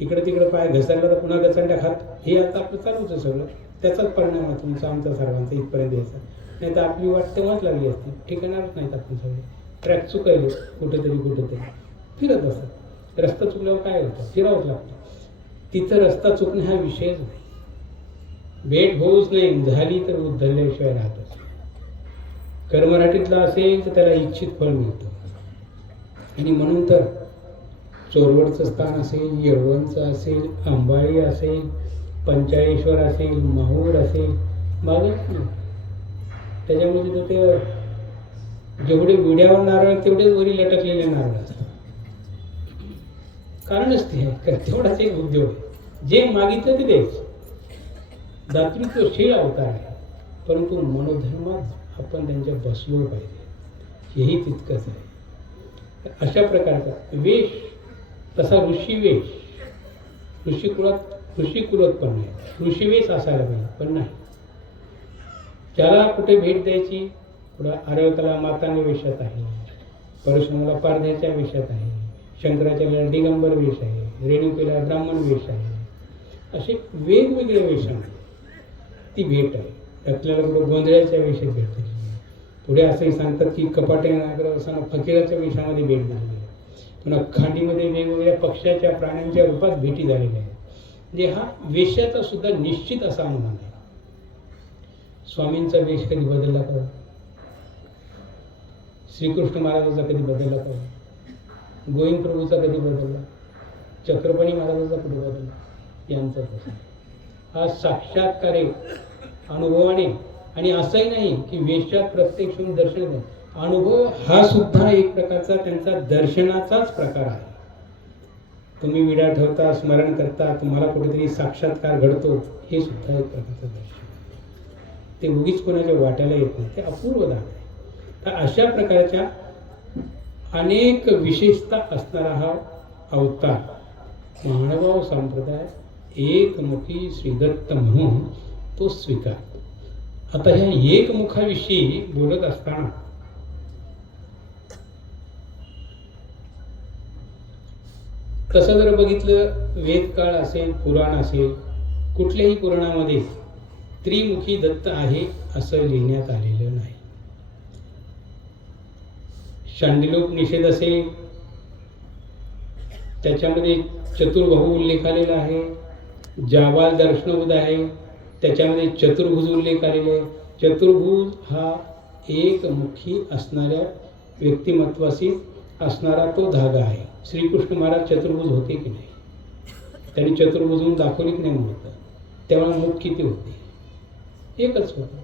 इकडे तिकडे पाय घसरला तर पुन्हा घसरल्या खात, हे आता आपलं चालूच आहे सगळं. त्याचाच परिणाम आहे तुमचा आमचा सर्वांचा इथपर्यंत यायचा. नाही तर आपली वाट तेव्हाच लागली असती. ठिकाणाच नाहीत आपण सगळे. ट्रॅक चुकायले कुठेतरी फिरत असत. रस्ता चुकल्यावर काय होतं, फिरावंच लागतं. तिथं रस्ता चुकणे हा विषयच नाही. भेट होऊच नाही, झाली तर उद्धरल्याशिवाय राहतच. कर्मराटीतला असेल तर त्याला इच्छित फळ मिळतं. आणि म्हणून तर चोरवडचं स्थान असेल, येळवणचं असेल, अंबाळी असेल, पंचाळेश्वर असेल, माहूर असेल, मागत नाही. त्याच्यामुळे तिथं ते जेवढे विड्यावर नारळ तेवढेच वरी लटकलेले नारळ असतात. कारणच ते आहे, तेवढाच एक उद्योग आहे. जे मागितलं ते द्यायचं. दातृत्वशील अवतार आहे, परंतु मनोधर्मात आपण त्यांच्या बसलो पाहिजे, हेही तितकंच आहे. अशा प्रकारचा वेश, तसा ऋषीवेश, ऋषिकुलत पण नाही, ऋषीवेश असायला पाहिजे, पण नाही. त्याला कुठे भेट द्यायची, कुठं आरवताला माताने वेशात आहे, परशुरामाला पारध्याच्या वेशात आहे, शंकराचार्याला दिगंबर वेश आहे, रेणुकेला ब्राह्मण वेश आहे. असे वेगवेगळे वेशांमध्ये ती भेट आहे. आपल्याला कुठं गोंधळ्याच्या वेशात भेट दिली. पुढे असंही सांगतात की कपाटे नागरासांना फकीराच्या वेशामध्ये भेट दिली आहे. पुन्हा खांडीमध्ये वेगवेगळ्या पक्ष्याच्या प्राण्यांच्या रूपात भेटी झालेल्या आहेत. म्हणजे हा वेशाचा सुद्धा निश्चित असा अनुमान आहे. स्वामींचा वेश कधी बदलला का? श्रीकृष्ण महाराजांचा कधी बदलला का? गोविंद प्रभूचा कधी बदलला? चक्रपाणी महाराजांचा कधी बदलला? यांचा तसा हा साक्षात्कारे अनुभवाने. आणि असंही नाही की वेशात प्रत्यक्ष दर्शन आहे. अनुभव हा सुद्धा एक प्रकारचा त्यांचा दर्शनाचाच प्रकार आहे. तुम्ही विडा ठेवता, स्मरण करता, तुम्हाला कुठेतरी साक्षात्कार घडतो, हे सुद्धा एक प्रकारचं दर्शन आहे. ते उगीच कोणाच्या वाट्याला येत नाही, ते अपूर्व दान आहे. तर अशा प्रकारच्या अनेक विशेषता असणारा हा अवतार महानुभाव संप्रदाय एकमुखी श्रीदत्त म्हणून तो स्वीकार. आता ह्या एकमुखाविषयी बोलत असताना तसं जर बघितलं, वेदकाळ असेल, पुराण असेल, कुठल्याही पुराणामध्ये त्रिमुखी दत्त आहे असं लिहिण्यात आलेलं नाही. शांडिल्योप निषेध असेल, त्याच्यामध्ये चतुर्बाहू उल्लेख आलेला आहे. जाबाल दर्शनबुध आहे, त्याच्यामध्ये चतुर्भुज उल्लेख आलेला आहे. चतुर्भुज हा एकमुखी असणाऱ्या व्यक्तिमत्वाशी असणारा तो धागा आहे. श्रीकृष्ण महाराज चतुर्भुज होते की नाही? त्यांनी चतुर्भुज म्हणून दाखवली की नाही म्हणतं? तेव्हा मुख किती होते? एकच होतं.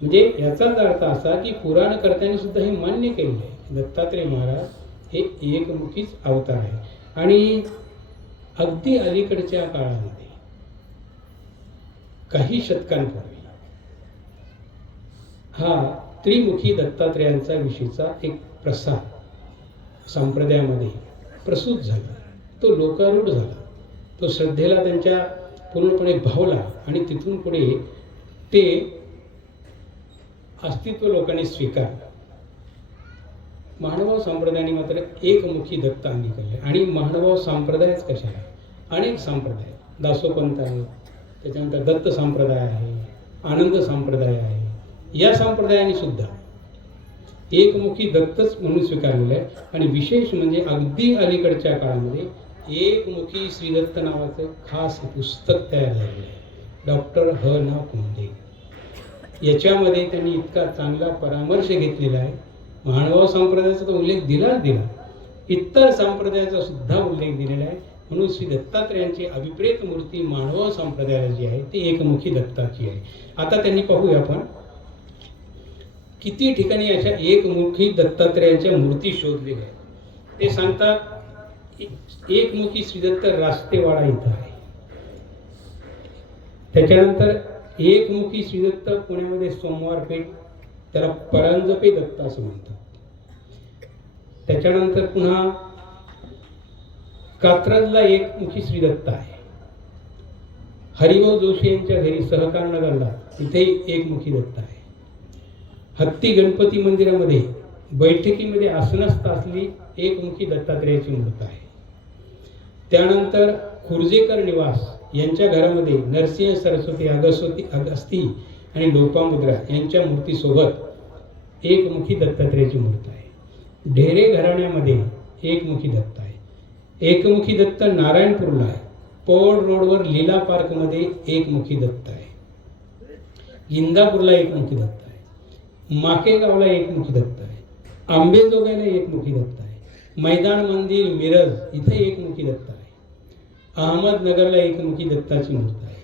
म्हणजे याचाच अर्थ असा की पुराणकर्त्यांनी सुद्धा हे मान्य केलेलं आहे, दत्तात्रेय महाराज हे एकमुखीच अवतार आहे. आणि अगदी अलीकडच्या काळामध्ये काही शतकांपूर्वी हा त्रिमुखी दत्तात्रेयांचा विषयीचा एक प्रसार संप्रदायामध्ये प्रसूत झाला. तो लोकारूढ झाला. तो श्रद्धेला त्यांच्या पूर्णपणे भावला आणि तिथून पुढे ते अस्तित्व लोकांनी स्वीकारलं. महानुभाव संप्रदायाने मात्र एकमुखी दत्त अंगीकारले. आणि महानुभाव संप्रदायच कशाला? अनेक संप्रदाय, दासोपंत आहे, त्याच्यानंतर दत्त संप्रदाय आहे, आनंद संप्रदाय आहे. या संप्रदायाने सुद्धा एकमुखी दत्तच म्हणून स्वीकारलेलं आहे. आणि विशेष म्हणजे अगदी अलीकडच्या काळामध्ये एकमुखी श्रीदत्त नावाचं खास पुस्तक तयार झालेलं आहे, डॉक्टर ह ना कुंडे. याच्यामध्ये त्यांनी इतका चांगला परामर्श घेतलेला आहे. महानुभाव संप्रदायाचा तो उल्लेख दिलाच दिला, इतर संप्रदायाचा सुद्धा उल्लेख दिलेला आहे. म्हणून श्री दत्तात्रेयांची अभिप्रेत मूर्ती महानुभाव संप्रदायाला जी आहे ती एकमुखी दत्ताची आहे. आता त्यांनी पाहूया आपण किती ठिकाणी अशा एकमुखी दत्तात्रेयांच्या मूर्ती शोधलेल्या आहेत. ते सांगतात एकमुखी श्रीदत्त रास्तेवाडा इथं आहे. त्याच्यानंतर एकमुखी श्रीदत्त पुण्यामध्ये सोमवार पेठ, त्याला परांजपे दत्त असं म्हणतात. त्याच्यानंतर पुन्हा कात्रजला एकमुखी श्रीदत्त आहे. हरिभाऊ जोशी यांच्या घरी सहकार नगरला तिथे एकमुखी दत्त आहे. हत्ती गणपती मंदिरामध्ये बैठकीमध्ये आसनस्थ असली एकमुखी दत्तात्रेयाची मूर्त आहे. त्यानंतर खुर्जेकर निवास यांच्या घरामध्ये नरसिंह सरस्वती अगस्ती आणि लोपामुद्रा यांच्या मूर्तीसोबत एकमुखी दत्तात्रेयाची मूर्ती आहे. ढेरे घराण्यामध्ये एकमुखी दत्त आहे. एकमुखी दत्त नारायणपूरला आहे. पौड रोडवर लीला पार्कमध्ये एकमुखी दत्त आहे. इंदापूरला एकमुखी दत्त आहे. माकेगावला एकमुखी दत्त आहे. आंबेजोगाईला एकमुखी दत्त आहे. मैदान मंदिर मिरज इथे एकमुखी दत्त आहे. अहमदनगरला एकमुखी दत्ताची मूर्ती आहे.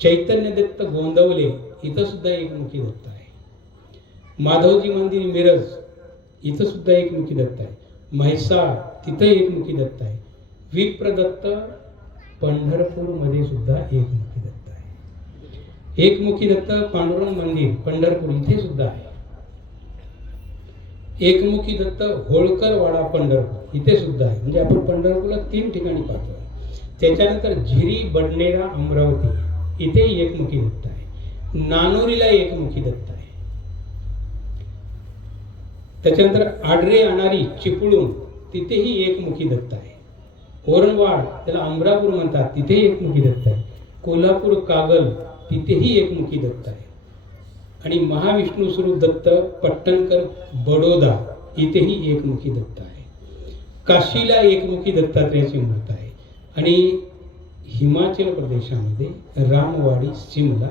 चैतन्य दत्त गोंदवले इथं सुद्धा एकमुखी दत्त आहे. माधवजी मंदिर मिरज इथं सुद्धा एकमुखी दत्त आहे. म्हैसाळ तिथं एकमुखी दत्त आहे. विप्रदत्त पंढरपूरमध्ये सुद्धा एकमुखी दत्त आहे. एकमुखी दत्त पांडुरंग मंदिर पंढरपूर इथे सुद्धा आहे. एकमुखी दत्त होळकरवाडा पंढरपूर इथे सुद्धा आहे. म्हणजे आपण पंढरपूरला 3 ठिकाणी पाहतो. त्याच्यानंतर झिरी बडनेरा अमरावती इथे एकमुखी दत्त आहे. नानोरीला एकमुखी दत्त आहे. त्याच्यानंतर आडरे अनारी चिपळूण तिथेही एकमुखी दत्त आहे. ओरणवाड त्याला अमरापूर म्हणतात तिथेही एकमुखी दत्त आहे. कोल्हापूर कागल तिथेही एकमुखी दत्त आहे. आणि महाविष्णू स्वरूप दत्त पट्टणकर बडोदा इथेही एकमुखी दत्त आहे. काशीला एकमुखी दत्तात्रेयाची मूर्ती आहे. आणि हिमाचल प्रदेशामध्ये रामवाडी सिमला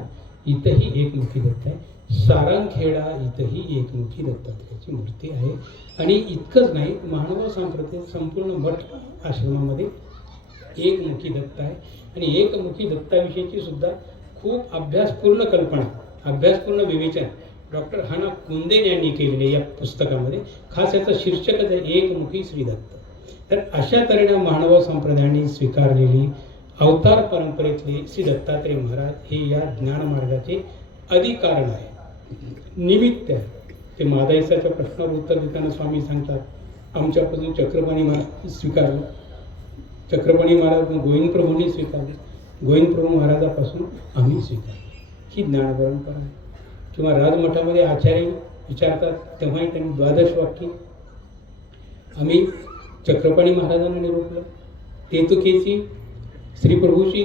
इथंही एकमुखी दत्त आहे. सारंगखेडा इथंही एकमुखी दत्तात्रेयाची मूर्ती आहे. आणि इतकंच नाही, महानुभाव संप्रदाय संपूर्ण मठ आश्रमामध्ये एकमुखी दत्त आहे. आणि एकमुखी दत्ताविषयीची सुद्धा खूप अभ्यासपूर्ण कल्पना, अभ्यासपूर्ण विवेचन डॉक्टर हाना कुंदेन यांनी केलेले या पुस्तकामध्ये. खास याचं शीर्षकच आहे एकमुखी श्री दत्त. तर अशा तऱ्हेने महानुभाव संप्रदायाने स्वीकारलेली अवतार परंपरेतले श्री दत्तात्रेय महाराज हे या ज्ञानमार्गाचे अधिकारण आहे, निमित्त आहे. ते मादाईसाच्या प्रश्नावर उत्तर देताना स्वामी सांगतात, आमच्यापासून चक्रपाणी महाराज स्वीकारलं, चक्रपाणी महाराज गोविंद प्रभूंनी स्वीकारलं, गोविंद प्रभू महाराजापासून आम्ही स्वीकारलं. ही ज्ञान परंपरा आहे. किंवा राजमठामध्ये आचार्य विचारतात तेव्हाही त्यांनी 12 वाक्य आम्ही चक्रपाणी महाराजांना निरोपलं. तेतुकेची श्रीप्रभूशी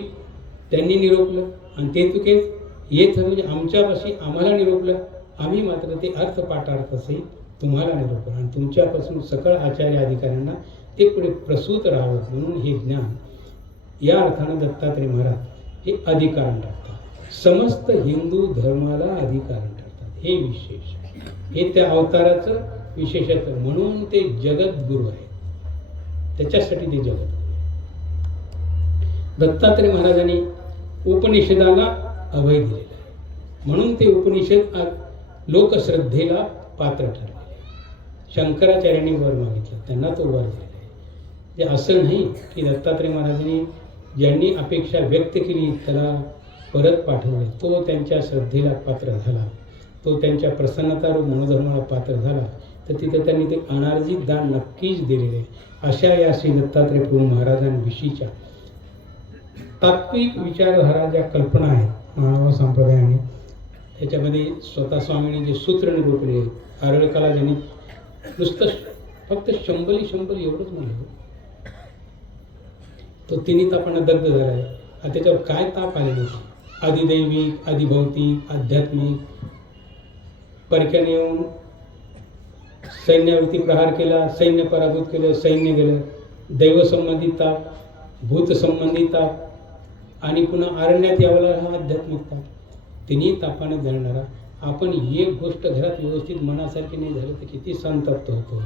त्यांनी निरोपलं आणि तेतुकेच येत म्हणजे आमच्यापाशी आम्हाला निरोपलं. आम्ही मात्र ते अर्थपाठार्थ असेल तुम्हाला निरोपलं आणि तुमच्यापासून सकळ आचार्य अधिकाऱ्यांना ते पुढे प्रसूत राहावं म्हणून हे ज्ञान या अर्थानं दत्तात्रेय महाराज हे अधिकारण टाकतात. समस्त हिंदू धर्माला अधिकारण टाकतात. हे विशेष, हे त्या अवताराचं विशेषत्व म्हणून ते जगद्गुरु आहे. त्याच्यासाठी ते जगत. दत्तात्रेय महाराजांनी उपनिषदाला अभय दिलेला आहे म्हणून ते उपनिषद लोकश्रद्धेला पात्र ठरले. शंकराचार्यांनी वर मागितलं, त्यांना तो वर दिलेला आहे. जे असं नाही की दत्तात्रेय महाराजांनी ज्यांनी अपेक्षा व्यक्त केली त्याला परत पाठवले, तो त्यांच्या श्रद्धेला पात्र झाला, तो त्यांच्या प्रसन्नतारूप मनोधर्माला पात्र झाला, तर तिथे त्यांनी ते अनार्जित दान नक्कीच दिलेले. अशा या श्री दत्तात्रेय प्रभू महाराजांविषयीच्या तात्विक विचारधारा ज्या कल्पना आहेत महानुभाव संप्रदायाने, त्याच्यामध्ये स्वतः स्वामींनी जे सूत्र निरूपले, आरळकाला ज्यांनी नुसतं फक्त शंभली एवढंच म्हणलं, तो तिन्ही तापांना दग्ध झाला आहे. आणि त्याच्यावर काय ताप आलेले, अधिदैविक, अधिभौतिक, आध्यात्मिक, परक्याने येऊन सैन्यावरती प्रहार केला, सैन्य पराभूत केलं, सैन्य गेलं, दैवसंबंधित ताप, भूतसंबंधित ताप आणि पुन्हा अरण्यात यावला हा आध्यात्मिक ताप. तिन्ही तापाने जळणारा आपण एक गोष्ट घरात व्यवस्थित मनासारखी नाही झालं तर किती संतप्त होतो.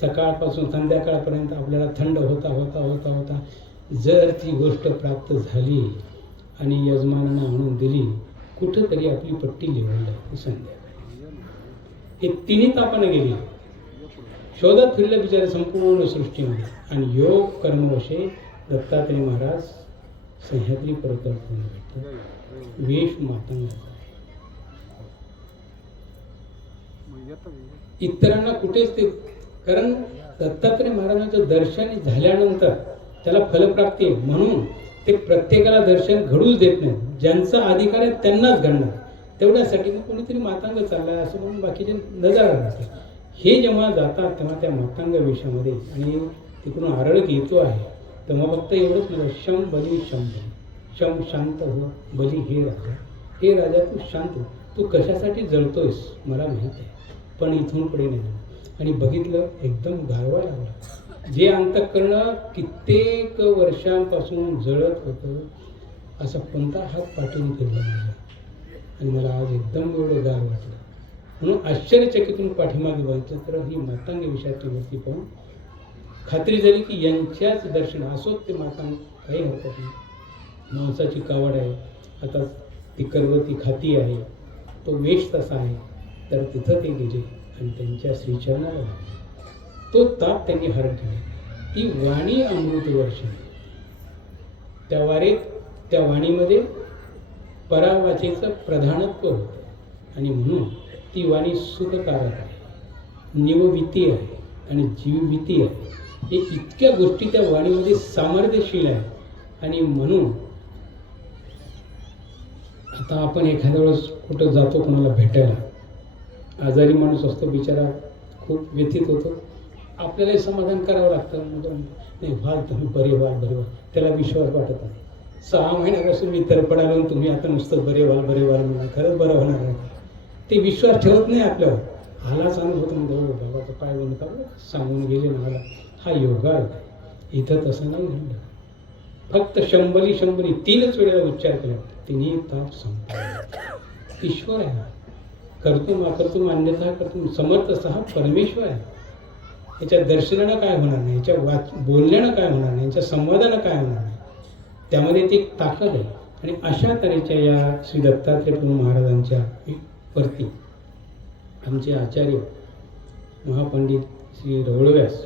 सकाळपासून संध्याकाळपर्यंत आपल्याला थंड होता होता होता होता जर ती गोष्ट प्राप्त झाली आणि यजमानानं आणून दिली, कुठंतरी आपली पट्टी लेवल आहे संध्याकाळी. हे तिन्ही तापाने गेली, शोधत फिरलं बिचारे संपूर्ण सृष्टीमध्ये. आणि योग कर्मवशे दत्तात्रेय महाराज सह्याद्री पर्वतावर भेटतात. वेश मातंगाचा आहे, इतरांना कुठेच ते, कारण दत्तात्रेय महाराजांचं दर्शन झाल्यानंतर त्याला फलप्राप्ती आहे म्हणून ते प्रत्येकाला दर्शन घडूच देत नाही. ज्यांचा अधिकार आहे त्यांनाच घडणार. तेवढ्यासाठी मग कोणीतरी मातांग चाललाय असं म्हणून बाकीचे नजारा राहतात. हे जेव्हा जातात तेव्हा त्या मातांग वेशामध्ये आणि तिकडून आरळक येतो आहे तर मग फक्त एवढंच म्हणलं, शम बली शम बली, शम शांत हो, बली हे राजा, हे राजा तू शांत हो, तू कशासाठी जळतोयस मला माहीत आहे, पण इथून पुढे नाही. आणि बघितलं एकदम गारवा लागला. जे अंतःकरण कित्येक वर्षांपासून जळत होतं, असा कोणता हात पाठवून फिरला माझ्या, आणि मला आज एकदम एवढं गार वाटलं. म्हणून आश्चर्यचकितून पाठीमागे बघितलं तर ही मातांगी विषयाची मूर्ती पाहून खात्री झाली की यांच्याच दर्शन असोत ते मातांग, काही हरकत नाही. मांसाची कावड आहे, आता ती करवती खाती आहे, तो वेश तसा आहे, तर तिथं ते गेले आणि त्यांच्या श्रीचरणाला तो ताप त्यांनी हरण केला. ती वाणी अमृत वर्षी, त्या वारीत त्या वाणीमध्ये परावाचेचं प्रधानत्व होतं आणि म्हणून ती वाणी सुखकारक आहे, निवविती आहे आणि जीवविती आहे. हे इतक्या गोष्टी त्या वाणीमध्ये सामर्थ्यशील आहे. आणि म्हणून आता आपण एखाद्या वेळेस कुठं जातो कोणाला भेटायला, आजारी माणूस असतो बिचारा, खूप व्यथित होतो, आपल्यालाही समाधान करावं लागतं. म्हणजे नाही व्हाल तुम्ही बरे व्हाल बरे व्हाल, त्याला विश्वास वाटत नाही. 6 महिन्यापासून मी तरपड आलो आणि तुम्ही आता नुसतं बरे व्हाल म्हणा, खरंच बरं होणार आहे. ते विश्वास ठेवत नाही आपल्यावर. आलाच अनुभव म्हणजे बाबाचा पाय बनता सांगून गेले ना, आला हा योगा आहे. इथं तसं नाही घडलं. फक्त शंभरी 3च वेळेला उच्चार केला, तिन्ही ताप संपला. ईश्वर आहे, करतो मान्यता करतो, समर्थ सहा परमेश्वर आहे. याच्या दर्शनानं काय होणार नाही, याच्या बोलण्यानं काय होणार नाही, याच्या संवादानं काय होणार नाही. त्यामध्ये ती ताकद आहे. आणि अशा तऱ्हेच्या या श्री दत्तात्रय प्रभू महाराजांच्या वरती आमचे आचार्य महापंडित श्री रवळव्यास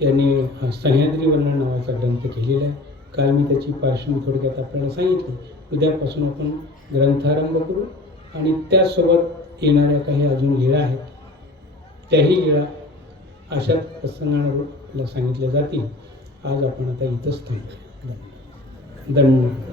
यांनी सह्याद्री वर्णन नावाचा ग्रंथ केलेला आहे. काल मी त्याची पार्श्वभूमी थोडक्यात आपल्याला सांगितली. उद्यापासून आपण ग्रंथारंभ करू आणि त्यासोबत येणाऱ्या काही अजून लीळा आहेत, त्याही लीळा अशा प्रसंगाला सांगितल्या जातील. आज आपण आता इथंच थांबू. धन्यवाद.